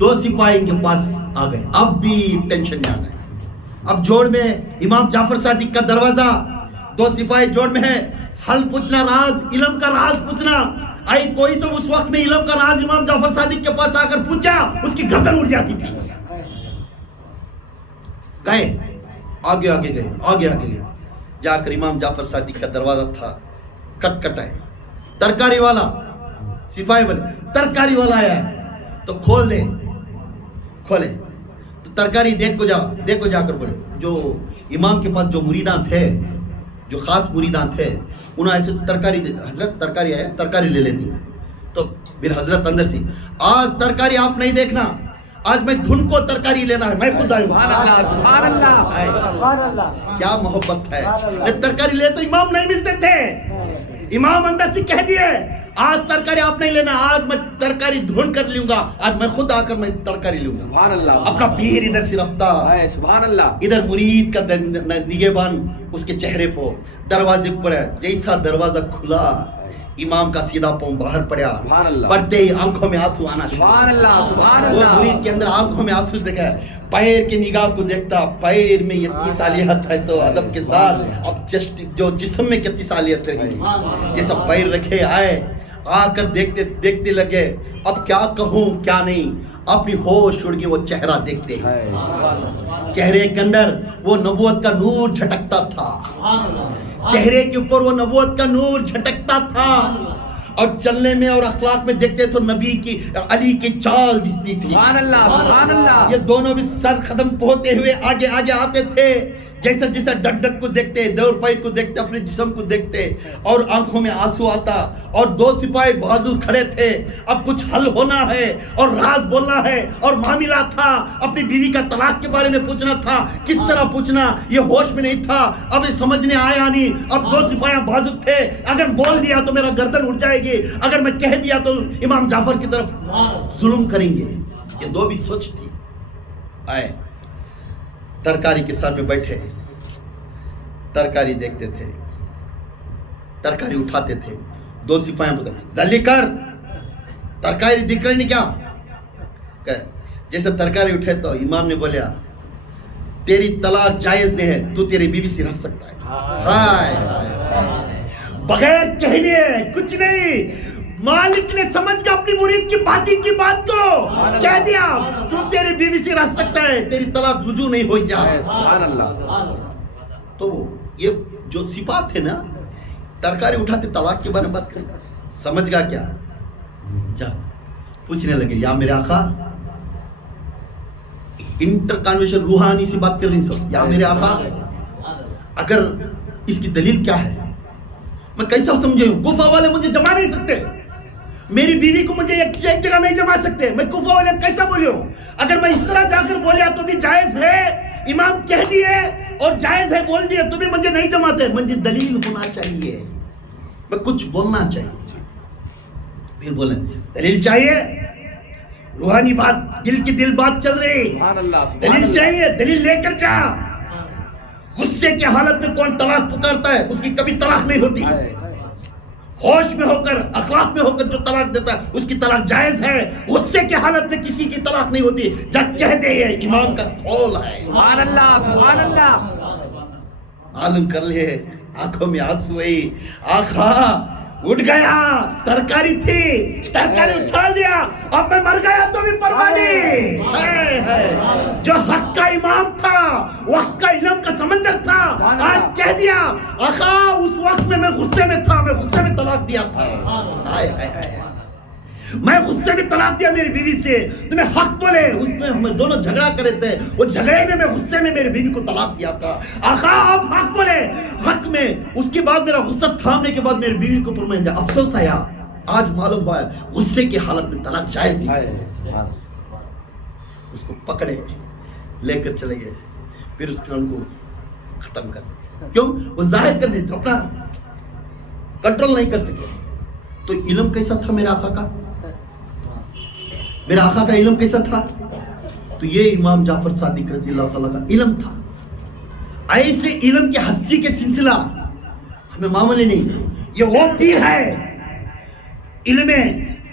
دو سپاہی ان کے پاس آ گئے، اب بھی ٹینشن میں آ گئے. اب جوڑ میں امام جعفر صادق کا دروازہ، دو سپاہی جوڑ میں ہے، حل پوچھنا، راز علم کا راز پوچھنا. آئی کوئی تو اس وقت میں علم کا راز امام جعفر صادق کے پاس آ کر پوچھا، اس کی گردن اڑ جاتی تھی. گئے آگے آگے گئے، آگے آگے گئے، جا کر امام جعفر صادق کا دروازہ تھا، کٹ کٹ آئے. ترکاری والا سپاہی بولے ترکاری والا آیا ہے تو کھول دے. کھولے تو ترکاری دیکھو جا کر بولے. جو امام کے پاس جو مریدان تھے، جو خاص مریدان تھے، انہوں ایسے تو ترکاری حضرت ترکاری آیا، ترکاری لے لیتی. تو پھر حضرت اندر سے آج ترکاری آپ نہیں دیکھنا، آج میں دھن کو ترکاری لینا ہے، میں خود آئوں. سبحان اللہ سبحان اللہ سبحان اللہ. کیا محبت ہے. ترکاری لے تو امام نہیں ملتے تھے، امام اندر سے کہہ دیے آج ترکاری آپ نہیں لینا، آج میں ترکاری ڈھونڈ کر لوں گا، آج میں خود آ کر میں ترکاری لوں گا. سبحان اللہ. اپنا پیر ادھر سے رفتہ، سبحان اللہ. ادھر مرید کا نگہبان اس کے چہرے پہ دروازے پر ہے. جیسا دروازہ کھلا امام کا سیدھا پاؤں باہر پڑیا، سبحان اللہ. پڑتے ہی آنکھوں میں آنسو آنا شروع. سبحان اللہ سبحان وہ اللہ. مرید کے اندر آنکھوں میں آنسو دیکھا، پیر کے نگاہ کو دیکھتا، پیر میں اتنی صالحیت ہے تو ادب کے ساتھ اب جو جسم میں کتنی صالحیت رہی، جیسا پیر رکھے آئے، آ کر دیکھتے لگے. اب کیا کہوں کیا نہیں، اپنی ہوش اڑ کے وہ چہرہ دیکھتے، چہرے کے اندر وہ نبوت کا نور جھٹکتا تھا، چہرے کے اوپر وہ نبوت کا نور جھٹکتا تھا. اور چلنے میں اور اخلاق میں دیکھتے تو نبی کی علی کی چال جتنی تھی. سبحان اللہ سبحان اللہ. یہ دونوں بھی سر قدم پہنچتے ہوئے آگے آگے آتے تھے، جیسا جیسا ڈگ ڈگ کو دیکھتے، دور پیر کو دیکھتے، اپنے جسم کو دیکھتے، اور آنکھوں میں آنسو آتا. اور دو سپاہی بازو کھڑے تھے، اب کچھ حل ہونا ہے اور راز بولنا ہے، اور معاملہ تھا اپنی بیوی کا طلاق کے بارے میں پوچھنا تھا. کس طرح پوچھنا یہ ہوش میں نہیں تھا، اب یہ سمجھنے آیا نہیں. اب دو سپاہی بازو تھے، اگر بول دیا تو میرا گردن اٹھ جائے گی، اگر میں کہہ دیا تو امام جعفر کی طرف ظلم کریں گے. یہ دو بھی سوچ تھی. آئے ترکاری کے سامنے بیٹھے، ترکاری دیکھتے تھے، ترکاری اٹھاتے تھے. دو سپاہی بولتے جلدی کر، ترکاری دکھ رہی نہیں کیا. جیسے ترکاری اٹھے تو امام نے بولیا تیری طلاق جائز نہیں ہے، تو تیری بیوی سے رہ سکتا ہے. ہائے بغیر کہنے کچھ نہیں، مالک نے سمجھ کر اپنی مرید کی باطن کی بات کو کہہ دیا، تو تیری بیوی سے رہ سکتا ہے، تیری طلاق رجوع نہیں ہوئی جا. سبحان اللہ. تو یہ جو سپاہ تھے نا، ترکاری اٹھاتے طلاق کے بارے میں بات کریں، سمجھ گا کیا، جا پوچھنے لگے یا میرے آقا، انٹر کانورسیشن روحانی سے بات کر رہی سو، یا میرے آقا اگر اس کی دلیل کیا ہے، میں کیسا سمجھے ہوں، کوفہ والے مجھے جما نہیں سکتے، میری بیوی کو مجھے ایک جگہ نہیں جما سکتے، میں کوفہ والے کیسا بولے ہوں. اگر میں اس طرح جا کر بولیا تو بھی جائز ہے، امام کہہ دیے اور جائز ہے بول دیے تو بھی مجھے نہیں جماتے، مجھے دلیل ہونا چاہیے، میں کچھ بولنا چاہیے. پھر بولیں دلیل چاہیے، روحانی بات، دل کی دل بات چل رہی، سبحان اللہ سبحان دلیل اللہ. چاہیے، دلیل لے کر جا. غصے کی حالت میں کون طلاق پکارتا ہے، اس کی کبھی طلاق نہیں ہوتی. ہوش میں ہو کر، اخلاق میں ہو کر جو طلاق دیتا ہے اس کی طلاق جائز ہے. غصے کی حالت میں کسی کی طلاق نہیں ہوتی. جب کہہ دے یہ امام کا قول ہے. سبحان اللہ سبحان اللہ. معلوم کر لے، آنکھوں میں آنسو ہوئی، آقا اٹھ گیا، ترکاری تھی، ترکاری اٹھا دیا، اب میں مر گیا تو بھی پرواہ نہیں. جو حق کا امام تھا، وقت کا علم کا سمندر تھا، آج کہہ دیا آقا اس وقت میں غصے میں تھا، میں غصے میں طلاق دیا تھا، میں غصے میں طلاق دیا میری بیوی سے. تمہیں حق بولے، اس میں ہم دونوں جھگڑا کرے تھے، وہ جھگڑے میں غصے میں میری بیوی کو طلاق دیا تھا. آقا آپ حق بولے، حق میں. اس کے بعد میرا غصہ تھامنے کے بعد میری بیوی کو پر میں افسوس آیا، آج معلوم ہوا ہے غصے کی حالت میں طلاق جائز نہیں. اس کو پکڑے لے کر چلے گئے، پھر اس کام کو ختم کر دیا. کیوں؟ وہ ظاہر کر دیتے، اپنا کنٹرول نہیں کر سکے. تو علم کیسا تھا میرے آقا کا، میرے آقا کا علم کیسا تھا؟ تو یہ امام جعفر صادق رضی اللہ تعالیٰ کا علم تھا. ایسے علم کی ہستی کے سلسلہ ہمیں معمولی نہیں. یہ وہ پیر ہے علم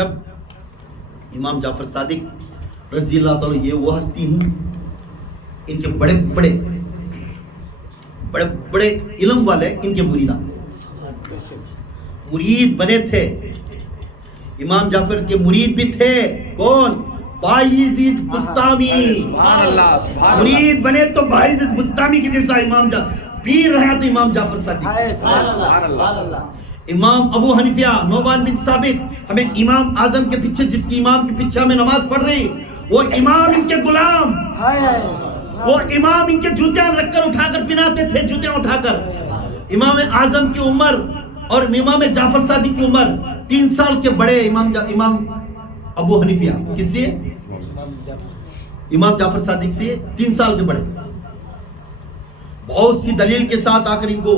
جب امام جعفر صادق رضی اللہ تعالیٰ یہ وہ ہستی ہیں ان کے بڑے بڑے علم والے ان کے مرید بنے تھے. امام جعفر کے مرید بھی تھے کون؟ بایزید بستامی. سبحان اللہ سبحان اللہ. مرید بنے تو بایزید بستامی کے جیسا امام پیر رہا تھا امام جعفر صادق. سبحان اللہ. امام ابو حنیفہ نعمان بن ثابت ہمیں امام اعظم کے پیچھے جس کی امام کے پیچھے ہمیں نماز پڑھ رہی وہ امام ان کے غلام وہ امام ان کے جوتیاں رکھ کر اٹھا کر پہناتے تھے جوتیاں اٹھا کر. امام اعظم کی عمر اور امام جعفر صادق کی عمر 3 سال کے بڑے امام ابو حنیفہ کس سے؟ امام جعفر صادق سے 3 سال کے بڑے. بہت سی دلیل کے ساتھ آ کر ان کو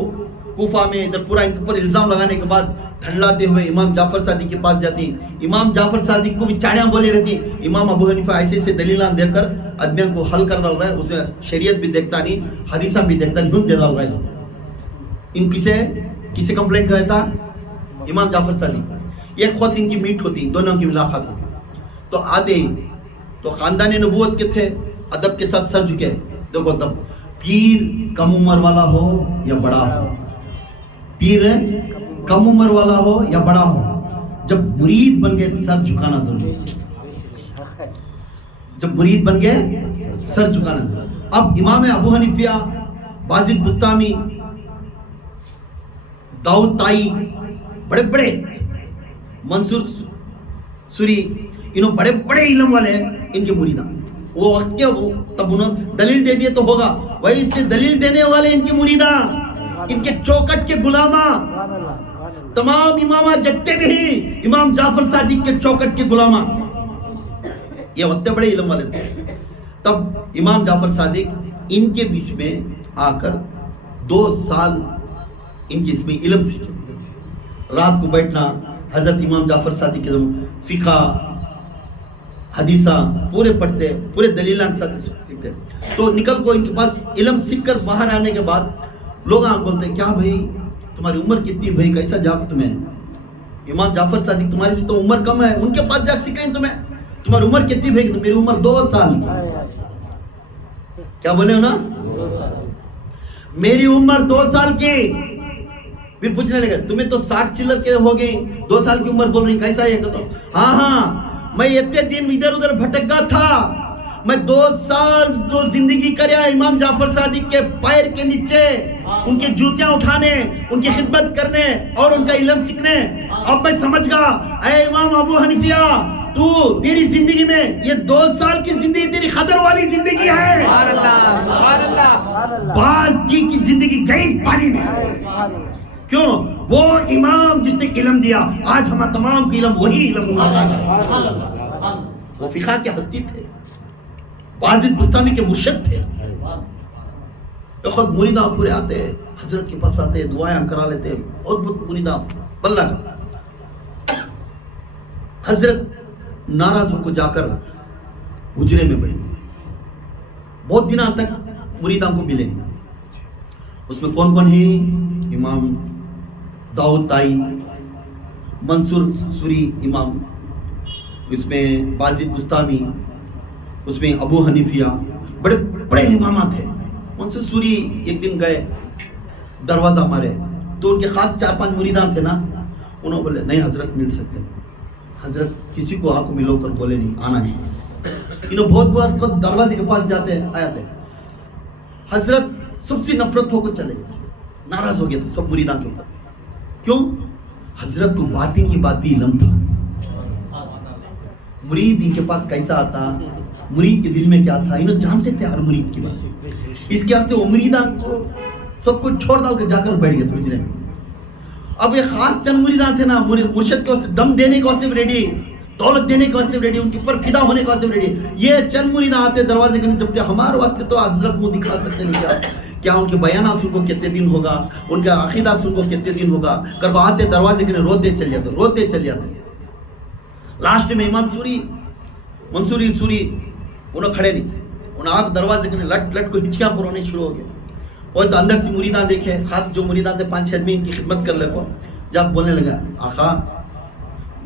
کوفہ میں ادھر پورا ان کے اوپر الزام لگانے کے بعد دھنلاتے ہوئے امام جعفر صادق کے پاس جاتی. امام جعفر صادق کو بھی چاڑیاں بولے رہتی. امام ابو حنیفہ ایسے ایسے دلیلان دے کر آدمیوں کو حل کر ڈال رہا ہے. اسے شریعت بھی دیکھتا نہیں حدیثہ بھی دیکھتا نہیں دے ڈال رہا ہے. ان کسے کمپلینٹ کیا تھا؟ امام جعفر صادق. ایک خود ان کی میٹ ہوتی دونوں کی ملاقات ہوتی تو آتے تو خاندان نبوت کے تھے ادب کے ساتھ سر جھکے. دیکھو تب پیر کم عمر والا ہو یا بڑا ہو پیر کم عمر والا ہو یا بڑا ہو جب مرید بن گئے سر جھکانا ضروری ہے. جب مرید بن گئے سر جھکانا ضروری. اب امام ابو حنیفہ بازید بستامی داؤد تائی بڑے منصور سوری انہوں بڑے علم والے ہیں ان کے مریدان. وہ وقت کے تب انہوں دلیل دے دیے تو ہوگا وہی سے دلیل دینے والے ان کے مریدان ان کے چوکٹ کے غلامہ تمام امامہ جتنے بھی امام جعفر صادق کے چوکٹ کے غلامہ یہ وقت بڑے علم والے تھے. تب امام جعفر صادق ان کے بیچ میں آ کر 2 سال ان کے اس میں علم سیکھے. رات کو بیٹھنا حضرت امام جعفر صادق کے فقہ حدیثہ پورے پڑھتے پورے دلیلان کے ساتھ سیکھتے. تو نکل کو ان کے پاس علم سیکھ کر باہر آنے کے بعد لوگ بولتے کیا بھائی تمہاری عمر کتنی بھائی کیسا جاگ تمہیں؟ امام جعفر صادق تمہاری سے تو عمر کم ہے ان کے پاس جا سکھائیں تمہیں تمہاری عمر کتنی بھائی؟ تو میری عمر 2 سال کی. کیا بولے ہو نا؟ میری عمر 2 سال کی. پھر پوچھنے لگے تمہیں تو 60 چلر کے ہو گئی 2 سال کی عمر بول رہی کیسا ہے؟ تو ہاں میں اتنے دن ادھر ادھر بھٹک گیا تھا. میں 2 سال جو زندگی کریا امام جعفر صادق کے پیر کے نیچے ان کے جوتیاں اٹھانے ان کی خدمت کرنے اور ان کا علم سیکھنے. اب میں سمجھ گیا اے امام ابو حنیفہ تو تیری زندگی میں یہ 2 سال کی زندگی تیری خطر والی زندگی ہے. سبحان اللہ سبحان اللہ. بعض کی زندگی گئی پانی میں. کیوں؟ وہ امام جس نے علم دیا آج ہم تمام کی علم وہی علم وہ فقہ کے ہستی تھے بازید بستامی کے مرشد تھے. خود مریداں پورے آتے حضرت کے پاس آتے دعائیں کرا لیتے بہت مریداں بلّہ کا. حضرت ناراض ہو کو جا کر حجرے میں بیٹھے بہت دنوں تک مریداں کو ملے. اس میں کون کون ہیں؟ امام داؤد تائی منصور سوری امام اس میں بازید بستامی اس میں ابو حنیفہ بڑے امامات تھے. منصور سوری ایک دن گئے دروازہ مارے تو ان کے خاص 4-5 مریدان تھے نا انہوں بولے نہیں حضرت مل سکتے. حضرت کسی کو آپ کو ملو کر بولے نہیں آنا نہیں. انہوں بہت خود دروازے کے پاس جاتے آتے حضرت سب سے نفرت ہو کر چلے گئے ناراض ہو گئے تھے سب مریدان کے اوپر. کیوں؟ حضرت کو باطن کی بات بھی علم تھا. مرید ان کے پاس کیسا آتا مرید کے دل میں کیا تھا انہوں جانتے تھے ہر مرید کی بات. اس کے واسطے وہ مریدان کو سب کو چھوڑ ڈال کر جا کر بیٹھ گئے تھے حجرے میں. اب یہ خاص چند مریدان تھے نا مرشد کے واسطے دم دینے کے واسطے ریڈی دولت دینے کے واسطے ریڈی ان کے اوپر فدا ہونے کے واسطے ریڈی. یہ چند مریدان آتے دروازے کے جب ہمارے واسطے تو حضرت منہ دکھا سکتے نہیں کیا ان کے بیانات سن کو کتنے دن ہوگا ان کا عقیدہ سن کو کتنے دن ہوگا کر آتے دروازے کے روتے چل جاتے. لاسٹ میں امام منصوری سوری انہوں کھڑے نہیں انہوں آگ دروازے کے لٹ کو ہچکیاں پر ہونے شروع ہو گئے. اور تو اندر سے مریدان دیکھے خاص جو مریدان تھے 5-6 آدمی ان کی خدمت کر لے کو جب بولنے لگا آقا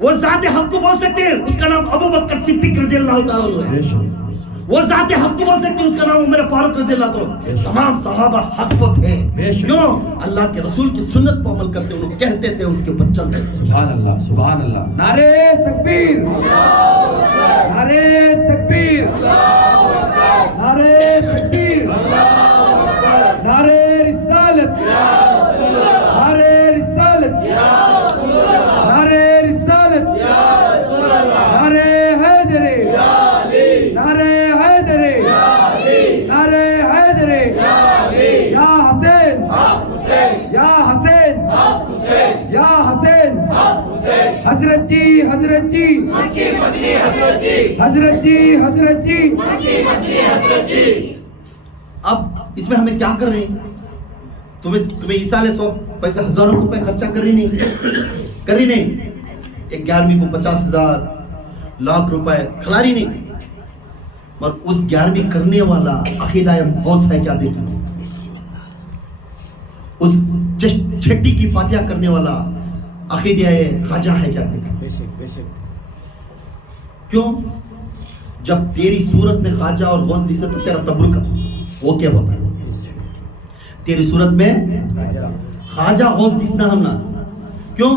وہ ذات حق کو بول سکتے ہیں، اس کا نام ابو بکر صدیق رضی اللہ تعالیٰ عنہ ہے۔ وہ ذات حق کو بول سکتے ہیں، اس کا نام عمر فاروق رضی اللہ تعالیٰ عنہ۔ تمام صحابہ حق کو تھے، کیوں؟ اللہ کے رسول کی سنت پر عمل کرتے، انہوں کہتے تھے، اس کے اوپر چلتے تھے۔ سبحان اللہ، سبحان اللہ، نعرے تکبیر، نعرے تکبیر، نعرے تکبیر، نعرے رسالت، نعرے رسالت، نعرے رسالت، نعرے حیدر، نعرے حیدر، نعرے حیدر، یا حسین، یا حسین، یا حسین، حضرت جی، حضرت جی، حضرت جی، حضرت جی۔ اب اس میں ہمیں کیا کر رہے ہیں؟ تمہیں عیسیٰ علیہ السلام پیسے ہزاروں روپے خرچہ کر رہی نہیں، ایک 11ویں کو 50,000 لاکھ روپے کھلا رہی نہیں، اور اس 11ویں کرنے والا عقیدہ غوث ہے کیا دیکھیں؟ اس چھٹی کی فاتحہ کرنے والا عقیدہ خواجہ ہے کیا دیکھیں؟ کیوں؟ جب تیری صورت میں خواجہ اور غوث دکھتے تو تیرا تبرک وہ کیا ہوتا ہے؟ تیری صورت میں خواجہ غوث دکھنا ہمنا، کیوں؟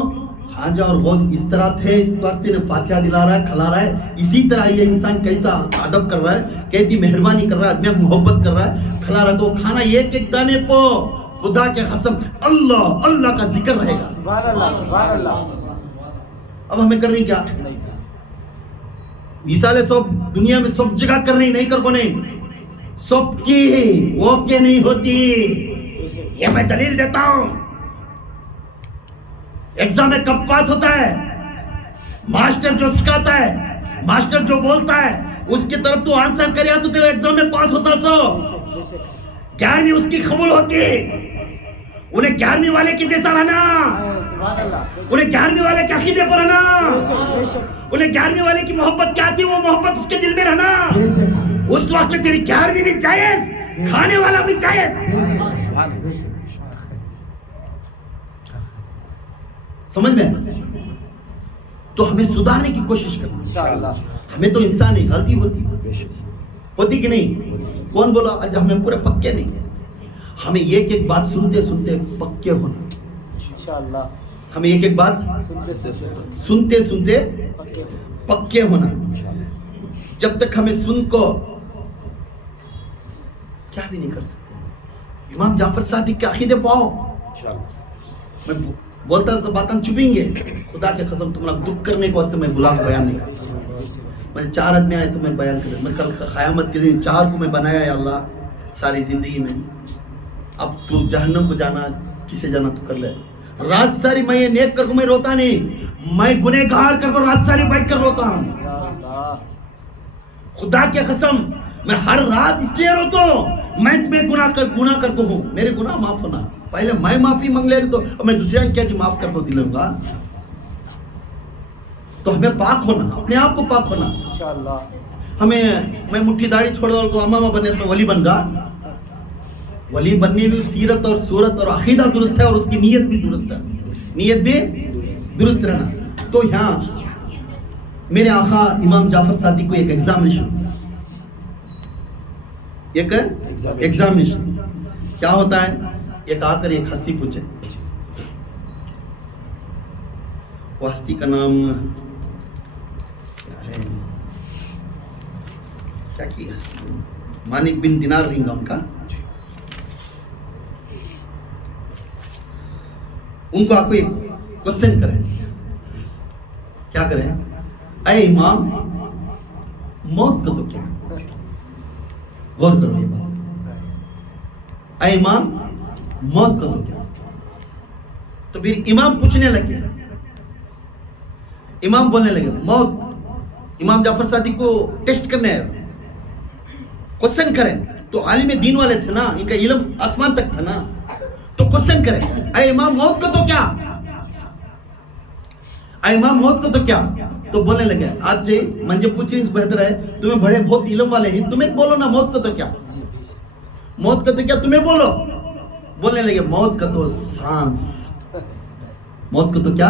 خواجہ اور غوث اس طرح تھے، اس واسطے نے فاتحہ دلا رہا ہے، کھلا رہا ہے۔ اسی طرح یہ انسان کیسا ادب کر رہا ہے، کیسی مہربانی کر رہا ہے، آدمی محبت کر رہا ہے، کھلا رہا ہے، تو کھانا ایک ایک دانے پو خدا کے قسم اللہ اللہ کا ذکر رہے گا۔ سبحان اللہ، سبحان اللہ۔ اب ہمیں کر رہی کیا؟ عیسیٰ علیہ السلام دنیا میں سب جگہ کر رہی، نہیں کر کو نہیں، سب کی وہ کے نہیں ہوتی۔ یہ میں دلیل دیتا ہوں، ایگزام میں کب پاس ہوتا ہے؟ ماسٹر جو سکھاتا ہے، ماسٹر جو بولتا ہے اس کی طرف تو آنسر کریا تو ایگزام میں پاس ہوتا۔ سو 11ویں اس کی قبول ہوتی، انہیں 11ویں والے کی جیسا رہنا، انہیں 11ویں والے کے عقیدے پر رہنا، انہیں 11ویں والے کی محبت کیا تھی وہ محبت اس کے دل میں رہنا۔ اس وقت میں تیری 11ویں بھی جائز، کھانے والا بھی جائز۔ سمجھ میں؟ تو ہمیں سدھارنے کی کوشش کرنا، ہمیں تو انسان ہی غلطی ہوتی کہ نہیں؟ کون بولا آج ہمیں پورے پکے نہیں ہیں؟ ہمیں ایک ایک بات سنتے سنتے پکے ہونا، انشاءاللہ ہمیں ایک ایک بات سنتے سنتے پکے ہونا۔ جب تک ہمیں سن کو کیا بھی نہیں کر سکتے۔ امام جعفر صادق کے عقیدے پاؤ، میں بولتا باتاں چپیں گے، خدا کے قسم تمہارا دکھ کرنے کو واسطے میں بلا بیان نہیں کرتا۔ میں 4 آدمی آئے تو میں بیان کروں، میں کل قیامت کے دن 4 کو میں بنایا ہے اللہ ساری زندگی میں۔ اب تو جہنم کو جانا، کسے جانا تو کر لے۔ رات ساری میں یہ نیک کر کو میں روتا نہیں، میں گنہگار کر کو رات ساری بیٹھ کر روتا ہوں۔ خدا کے قسم میں ہر رات اس لیے روتا ہوں، میں گناہ کر کو ہوں، میرے گناہ معاف ہونا، پہلے میں معافی مانگ لے تو میں دوسرے کیا جی معاف کر کو دلوں گا۔ تو ہمیں پاک ہونا، اپنے آپ کو پاک ہونا انشاءاللہ۔ ہمیں میں مٹھی داڑھی چھوڑ دوں کو امامہ بننے تو ولی بن گا، ولی بننے بھی سیرت اور صورت اور عقیدہ درست ہے اور اس کی نیت بھی درست ہے، نیت بھی درست رہنا۔ تو یہاں میرے آقا امام جعفر صادق کو ایک ایگزامینیشن کیا ہوتا ہے؟ ایک آ کر ایک ہستی پوچھے، وہ ہستی کا نام کیا ہے؟ کیا کی ہستی؟ مالک بن دینار رہیں گا ان کا۔ ان کو آپ کو ایک کوسچن کریں، کیا کریں؟ اے امام موت کا تو کیا؟ غور کرو یہ بات، اے امام موت کا تو کیا؟ تو پھر امام پوچھنے لگے، امام بولنے لگے موت، امام جعفر صادق کو ٹیسٹ کرنے ہے، کوسچن کریں۔ تو عالم دین والے تھے نا، ان کا علم آسمان تک تھا نا، تو کوسچن کریں، اے امام موت کا تو کیا؟ اے امام موت کا تو کیا؟ تو بولنے لگے آج جی منجے پوچھیں بہتر ہے، تمہیں بڑے بہت علم والے ہیں، تمہیں بولو نا موت کا تو کیا؟ موت کا تو کیا تمہیں بولو؟ بولنے لگے موت کا تو سانس، موت کا تو کیا؟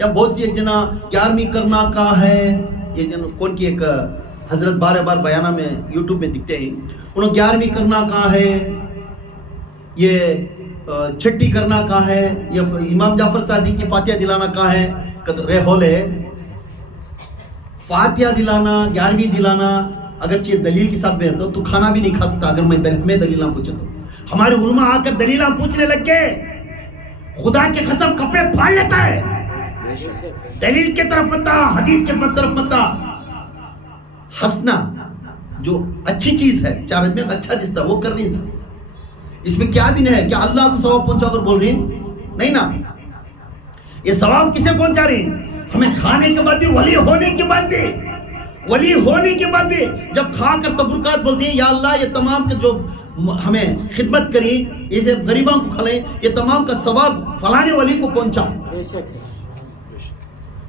یا بہت سی ایک جنا 11ویں کرنا کہاں ہے، یہ جن کون کی ایک حضرت بار بار بیانہ میں یوٹیوب میں دکھتے ہیں، انہوں 11ویں کرنا کہاں ہے، یہ چھٹی کرنا کہاں ہے، یہ امام جعفر صادق کی فاتحہ دلانا کہاں ہے، ریحول ہے. فاتحہ دلانا 11ویں دلانا اگرچہ دلیل کے ساتھ میں تو کھانا بھی نہیں کھا سکتا اگر میں دلیل نہ پوچھے تو. ہمارے علماء آ کر دلیل پوچھنے لگ گئے، خدا کے قسم کپڑے پھاڑ لیتا ہے. دلیل کے طرف متا، حدیث کے طرف متا. ہنسنا جو اچھی چیز ہے، چار میں اچھا دستا وہ کر نہیں سکتا. اس میں کیا بھی نہیں ہے، کیا اللہ کو ثواب پہنچا کر بول رہے ہیں؟ نہیں نا. یہ ثواب کسے پہنچا رہے ہیں؟ ہمیں کھانے کے بعد بھی، ولی ہونے کے بعد بھی، ولی ہونے کے بعد بھی جب کھا کر تبرکات بولتے ہیں، یا اللہ یہ تمام کے جو ہمیں خدمت کریں، اسے غریبوں کو کھلائیں، یہ تمام کا ثواب فلانے ولی کو پہنچا،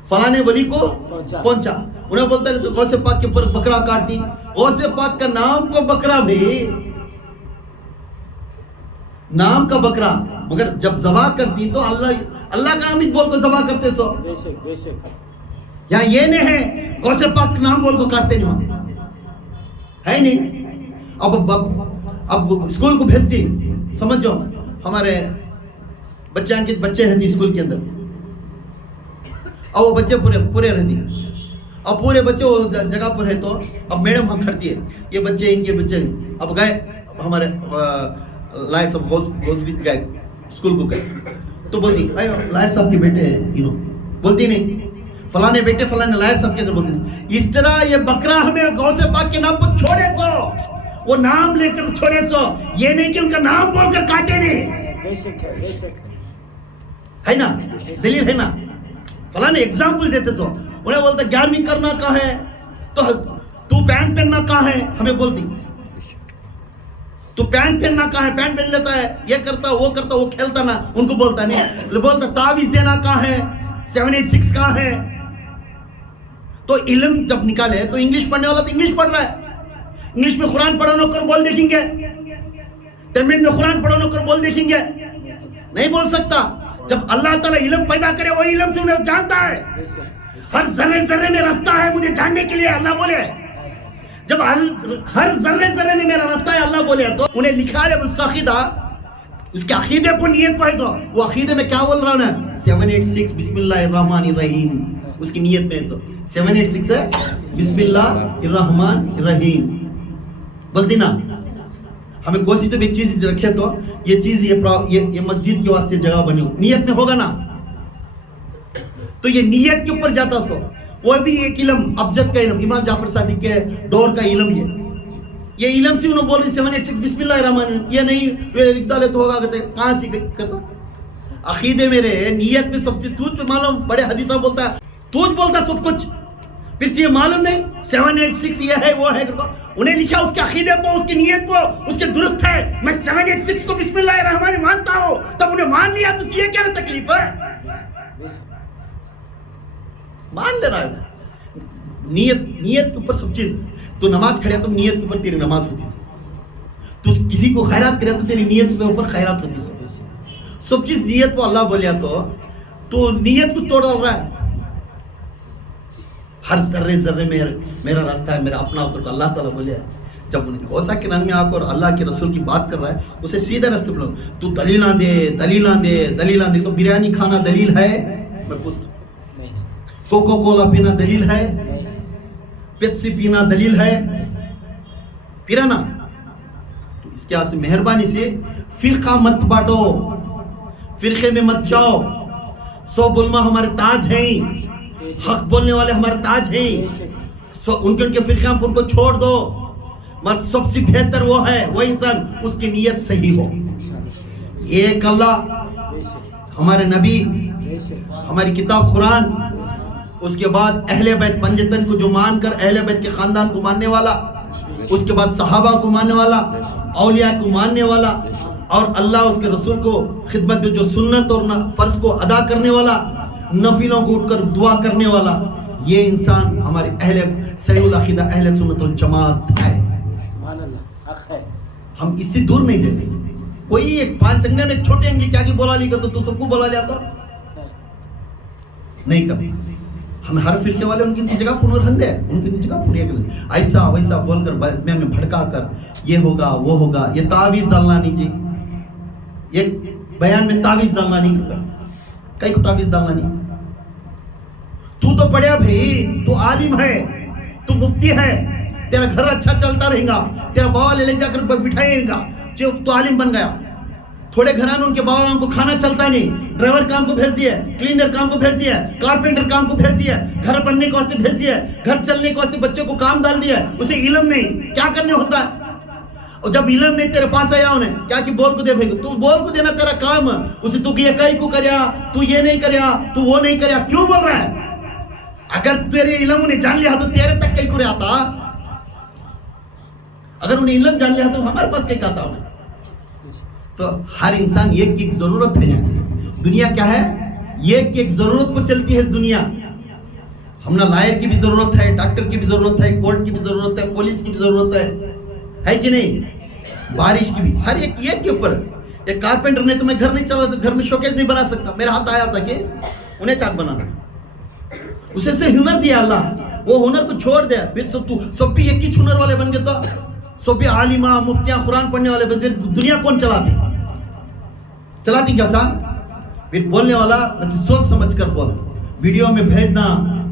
فلانے ولی کو پہنچا. انہیں بولتا ہے کہ غوث پاک کے اوپر بکرا کاٹ دی. غوث پاک کا نام کو بکرا بھی، نام کا بکرا، مگر جب ذبح کرتی تو اللہ کا نام بول کو ذبح کرتے سو. یہاں یہ نہیں ہے غوث پاک نام بول کو کاٹتے نہیں، وہاں ہے نہیں. اب اسکول کو بھیجتی، سمجھو ہمارے بچے ہیں اسکول کے اندر، اب وہ بچے پورے رہتی، اب پورے بچے وہ جگہ پر ہے تو اب میڈم ہم کھڑتی ہے، یہ بچے ان کے بچے اب گئے ہمارے لائٹ صاحب گوسویت گئے اسکول کو گئے تو بولتی لائٹ صاحب کے بیٹے ہیں، بولتی نہیں فلانے بیٹے فلانے لائٹ صاحب کے بولتی نہیں. اس طرح یہ بکرا ہمیں غوث پاک کے نام پر چھوڑے سو، وہ نام لے کر چھوڑے سو، یہ نہیں کہ ان کا نام بول کر کاٹے نہیں. ہے نا دلیل ہے نا، فلانے ایگزامپل دیتے سو. انہیں بولتا 11ویں کرنا کہاں ہے، تو پینٹ پہننا کہاں ہے، ہمیں بولتی تو پینٹ پہننا کہاں ہے، پینٹ پہن لیتا ہے، یہ کرتا وہ کرتا، وہ کھیلتا نا، ان کو بولتا نہیں. بولتا تعویذ دینا کہاں ہے، 786 کہاں ہے. تو علم جب نکالے تو انگلش پڑھنے والا تو انگلش پڑھ رہا ہے، انگلش میں قرآن پڑھو کر بول دیکھیں گے، تمل میں قرآن پڑھو کر بول دیکھیں گے، نہیں بول سکتا. جب اللہ تعالیٰ علم پیدا کرے وہ علم سے انہیں جانتا ہے، ہر ذرے ذرے میں رستہ ہے مجھے جاننے کے لیے، اللہ بولے. جب ہر ذرے ذرے میں میرا رستہ ہے اللہ بولے تو انہیں لکھا ہے اس کا عقیدہ، اس کے عقیدے پر نیت کو ہے تو وہ عقیدے میں کیا بول رہا ہے 786 بسم اللہ الرحمن الرحیم، اس کی نیت میں ہے 786 ہے بسم اللہ الرحمن الرحیم بولتی نا. ہمیں کوئی تو ایک چیز رکھے تو یہ چیز یہ مسجد کے واسطے جگہ بنی ہو، نیت میں ہوگا نا، تو یہ نیت کے اوپر جاتا سو. وہ بھی ایک علم، ابجد کا علم، امام جعفر صادق کے دور کا علم، یہ علم سے انہوں بول رہے 786 بسم اللہ الرحمن الرحیم، یہ نہیں لکھ ڈالے تو ہوگا، کہتے کہاں سے کرتا. عقیدے میرے نیت میں سب چیز تجھ معلوم، بڑے حدیثہ بولتا ہے تجھ بولتا سب کچھ، پھر چیز معلوم نہیں 786 یہ ہے وہ ہے، انہیں لکھا اس کے عقیدے پر، اس کی نیت پر، اس کے درست ہے. میں 786 کو بسم اللہ الرحمن مانتا ہوں، تب انہیں مان لیا تو یہ کیا تکلیف ہے، مان لے رہا ہے. نیت کے اوپر سب چیز. تو نماز کھڑے تو نیت کے اوپر تیری نماز ہوتی ہے، تو کسی کو خیرات کرے تو تیری نیت کے اوپر خیرات ہوتی ہے. سب چیز نیت کو اللہ بولیا تو نیت کو توڑ ڈال رہا ہے. ہر ذرے ذرے میں میرا راستہ ہے، میرا اپنا اوپر اللہ تعالیٰ بولیا ہے. جب انہیں غوثہ کے نام میں آ کر اللہ کے رسول کی بات کر رہا ہے، اسے سیدھے راستے پر تو دلیلاں دے. تو بریانی کھانا دلیل ہے؟ میں پوچھتا ہوں. کوکو کولا پینا دلیل ہے؟ پیپسی پینا دلیل ہے؟ پیرا نا. تو اس کے سے مہربانی سے فرقہ مت بانٹو، فرقے میں مت جاؤ. 100 علماء ہمارے تاج ہیں، حق بولنے والے ہمارے تاج ہیں، ان کے فرقہ پر کو چھوڑ دو. مگر سب سے بہتر وہ ہے وہ انسان اس کی نیت صحیح ہو. ایک اللہ، ہمارے نبی، ہماری کتاب قرآن، اس کے بعد اہل بیت پنجتن کو جو مان کر اہل بیت کے خاندان کو ماننے والا، اس کے بعد صحابہ کو ماننے والا، اولیاء کو ماننے والا، اور اللہ اس کے رسول کو خدمت میں جو سنت اور فرض کو ادا کرنے والا، نفلوں کو اٹھ کر دعا کرنے والا، یہ انسان ہمارے اہل صحیح العقیدہ اہل سنت الجماعت ہے. ہم اس سے دور نہیں جائیں. کوئی ایک 5 چنگے میں ایک چھوٹے انگلی کیا کی بولا لی تو سب کو بولا لیا تو نہیں کرنا. ہمیں ہر فرقے والے ان کی جگہ پر رہندے ہیں, ان کی جگہ پوری کریں. ایسا ویسا بول کر میں بھڑکا کر یہ ہوگا وہ ہوگا, یہ تعویذ ڈالنا نہیں چاہیے. یہ بیان میں تعویذ ڈالنا نہیں کرتا, کئی کو تعویذ ڈالنا نہیں. تو پڑھیا بھائی, تو عالم ہے, تو مفتی ہے, تیرا گھر اچھا چلتا رہے گا, تیرا بابا لے جا کر بٹھائے گا, جو تو عالم بن گیا. تھوڑے گھرانے ان کے بابا کو کھانا چلتا نہیں, ڈرائیور کام کو بھیج دیا, کلینر کام کو بھیج دیا, کارپینٹر کام کو بھیج دیا, گھر بننے کو واسطے بھیج دیا, گھر چلنے کو واسطے بچے کو کام ڈال دیا, اسے علم نہیں کیا کرنے ہوتا ہے. اور جب علم نہیں تیرے پاس آیا انہیں کیا کہ بول کو دے بھائی, تو بول کو دینا تیرا کام, اسے تو یہ کئی کو کریا, تو یہ نہیں کریا, تو وہ نہیں کریا, کیوں بول رہا ہے؟ اگر تیرے علم انہیں جان لیا تو تیرے تک کئی کو رہا تھا. اگر انہیں علم جان لیا تو ہمارے پاس کئی کہتا انہیں. تو ہر انسان ایک ضرورت ہے. دنیا کیا ہے؟ ایک ضرورت کو چلتی ہے اس دنیا. ہمنا لائر کی بھی ضرورت ہے, ڈاکٹر کی بھی ضرورت ہے, کورٹ کی بھی ضرورت ہے, پولیس کی بھی ضرورت ہے کہ نہیں؟ بارش کی بھی, ہر ایک کے اوپر. ایک کارپینٹر نے تمہیں گھر نہیں چلا سکتا, گھر میں شوکیس نہیں بنا سکتا. میرے ہاتھ آیا تھا کہ انہیں چاک بنانا, اسے سے ہنر دیا اللہ, وہ ہنر کو چھوڑ دیا. پھر سب بھی ایک ہی ہنر والے بن گئے, تو سب بھی عالمہ مفتیاں قرآن پڑھنے والے بن گئے. دنیا کون چلاتی کیا صاحب؟ پھر بولنے والا سوچ سمجھ کر بول. ویڈیو میں بھیجنا,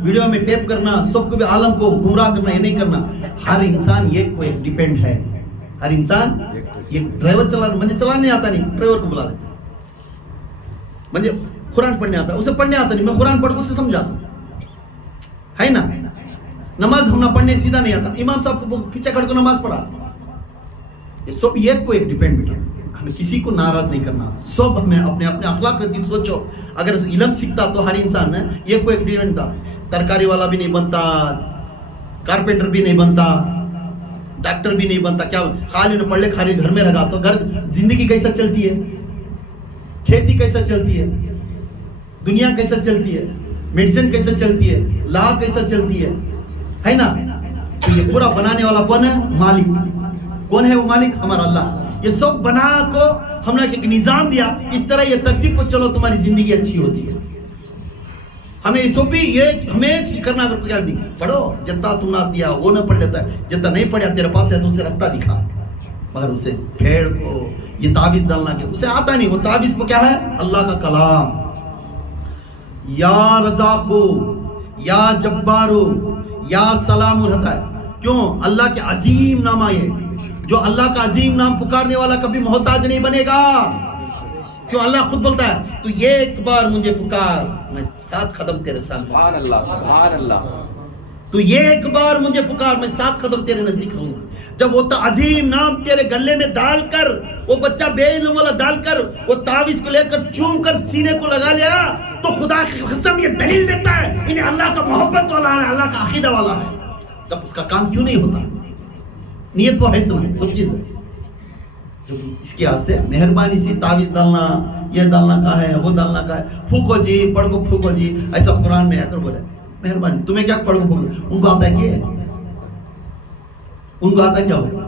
ویڈیو میں ٹیپ کرنا, سب کو بھی عالم کو گمراہ کرنا, یہ نہیں کرنا. ہر انسان ایک کو ایک ڈیپینڈ ہے. ہر انسان یہ ڈرائیور چلانا, مجھے چلانے نہیں آتا نہیں, ڈرائیور کو بلا لیتے. مجھے قرآن پڑھنے آتا, اسے پڑھنے آتا نہیں, میں قرآن پڑھ کو اسے سمجھاتا ہے نا. نماز ہم نہ پڑھنے سیدھا نہیں آتا, امام صاحب کو پیچھے کھڑ کو نماز پڑھا. یہ سب ایک کو ایک ڈیپینڈ بیٹا. ہمیں کسی کو ناراض نہیں کرنا, سب ہمیں اپنے اخلاق رہتی. سوچو اگر علم سیکھتا تو ہر انسان ایک کو ایک ڈیپینڈ تھا. ترکاری والا بھی نہیں بنتا, کارپینٹر بھی نہیں بنتا, ڈاکٹر بھی نہیں بنتا. کیا خالی انہیں پڑھ لے خالی گھر میں رہا تو گھر زندگی کیسا چلتی ہے, کھیتی کیسا چلتی ہے, دنیا کیسا چلتی ہے, میڈیسن کیسا چلتی ہے, لا کیسا چلتی ہے نا. تو یہ پورا بنانے والا کون ہے؟ مالک. کون ہے وہ مالک؟ ہمارا اللہ. یہ سب بنا کو ہم نے ایک نظام دیا, اس طرح یہ ترتیب پر چلو تمہاری زندگی اچھی ہوتی ہے. ہمیں جو بھی یہ ہمیں کرنا, اگر کوئی نہیں پڑھو, جتنا تم نہ دیا وہ نہ پڑھ لیتا ہے, جتنا نہیں پڑھا تیرے پاس ہے تو اسے راستہ دکھا. مگر اسے پھیڑ کو یہ تعویذ ڈالنا کہ اسے آتا نہیں. وہ تعویذ کو کیا ہے؟ اللہ کا کلام. یا رزاقو, یا جبارو, یا سلام رہتا ہے. کیوں؟ اللہ کے عظیم نام آئے. جو اللہ کا عظیم نام پکارنے والا کبھی محتاج نہیں بنے گا. کیوں؟ اللہ خود بولتا ہے تو یہ ایک بار مجھے پکار, میں 7 قدم تیرے سامنے. سبحان اللہ, سبحان اللہ. تو یہ ایک بار مجھے پکار, میں 7 قدم تیرے نزدیک ہوں. جب وہ عظیم نام تیرے گلے میں ڈال کر, وہ بچہ بے علم والا ڈال کر, وہ تعویذ کو لے کر چوم کر سینے کو لگا لیا, تو خدا کی قسم یہ دلیل دیتا ہے انہیں اللہ کا محبت والا ہے, اللہ کا عقیدہ والا ہے. تب اس کا کام کیوں نہیں ہوتا؟ نیت وہ ہے سب چیز ہے. اس کے واسطے مہربانی سی تعویذ ڈالنا, یہ ڈالنا کہاں ہے, وہ ڈالنا کہاں ہے, پھوکو جی, پڑھ کو پھوکو جی, ایسا قرآن میں آ کر بولا مہربانی. تمہیں کیا پڑھ کو پھوکو, ان کو آتا ہے کیا, ان کو آتا ہے کیا ہو.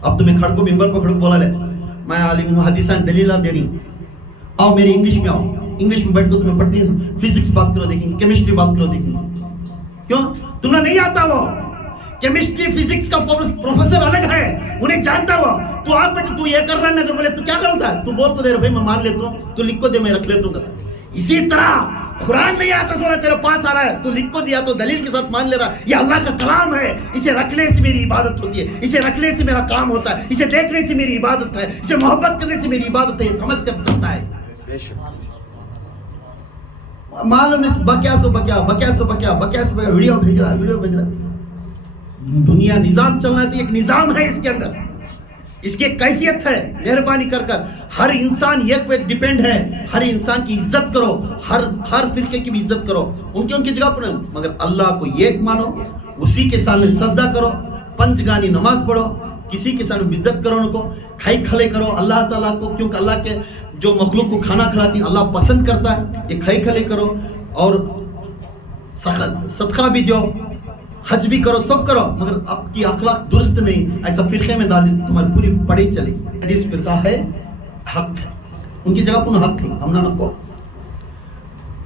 اب تمہیں کھڑ کو ممبر پر کھڑ کو بولا لے, میں عالم ہوں, حدیثاں دلیلہ دے رہی, آؤ میری انگلش میں آؤ, انگلش میں بیٹھ کو تمہیں پڑھتی ہیں, فزکس بات کرو دیکھیں, کیمسٹری بات کرو دیکھیں. کیوں؟ تمہیں نہیں آتا. وہ کیمسٹری فزکس کا پروفیسر الگ ہے, انہیں جانتا وہ. تو آگ بیٹھے تو یہ کر رہا ہے, اگر بولے تو کیا کرتا ہے, تو بول کو دے رہا بھائی میں مان لیتا ہوں, تو لکھ کو دے میں رکھ لیتا ہوں. اسی طرح قرآن نہیں آتا سونا تیرے پاس آ رہا ہے, تو لکھ کو دیا تو دلیل کے ساتھ مان لے رہا. یہ اللہ کا کلام ہے, اسے رکھنے سے میری عبادت ہوتی ہے, اسے رکھنے سے میرا کام ہوتا ہے, اسے دیکھنے سے میری عبادت ہے, اسے محبت کرنے سے میری عبادت ہے. یہ سمجھ کر چلتا ہے. معلوم ہے بکیا سو بکیا ویڈیو بھیج رہا. دنیا نظام چلنا ہے تو ایک نظام ہے, اس کے اندر اس کی ایک کیفیت ہے. مہربانی کر ہر انسان ایک پہ ایک ڈیپینڈ ہے. ہر انسان کی عزت کرو, ہر فرقے کی بھی عزت کرو, ان کی جگہ پر, مگر اللہ کو ایک مانو, اسی کے سامنے سجدہ کرو, 5 گانی نماز پڑھو, کسی کے سامنے بدعت کرو, ان کو کھائی کھلے کرو اللہ تعالیٰ کو, کیونکہ اللہ کے جو مخلوق کو کھانا کھلاتی ہیں اللہ پسند کرتا ہے. یہ کھائی کھلے کرو, اور صدقہ بھی دو, حج بھی کرو, سب کرو, مگر اب کی اخلاق درست نہیں, ایسا فرقے میں ڈال دی تمہاری پوری پڑھی چلے گی. حدیث فرقہ ہے, حق ہے, ان کی جگہ پر حق ہے, ہم نہ کو.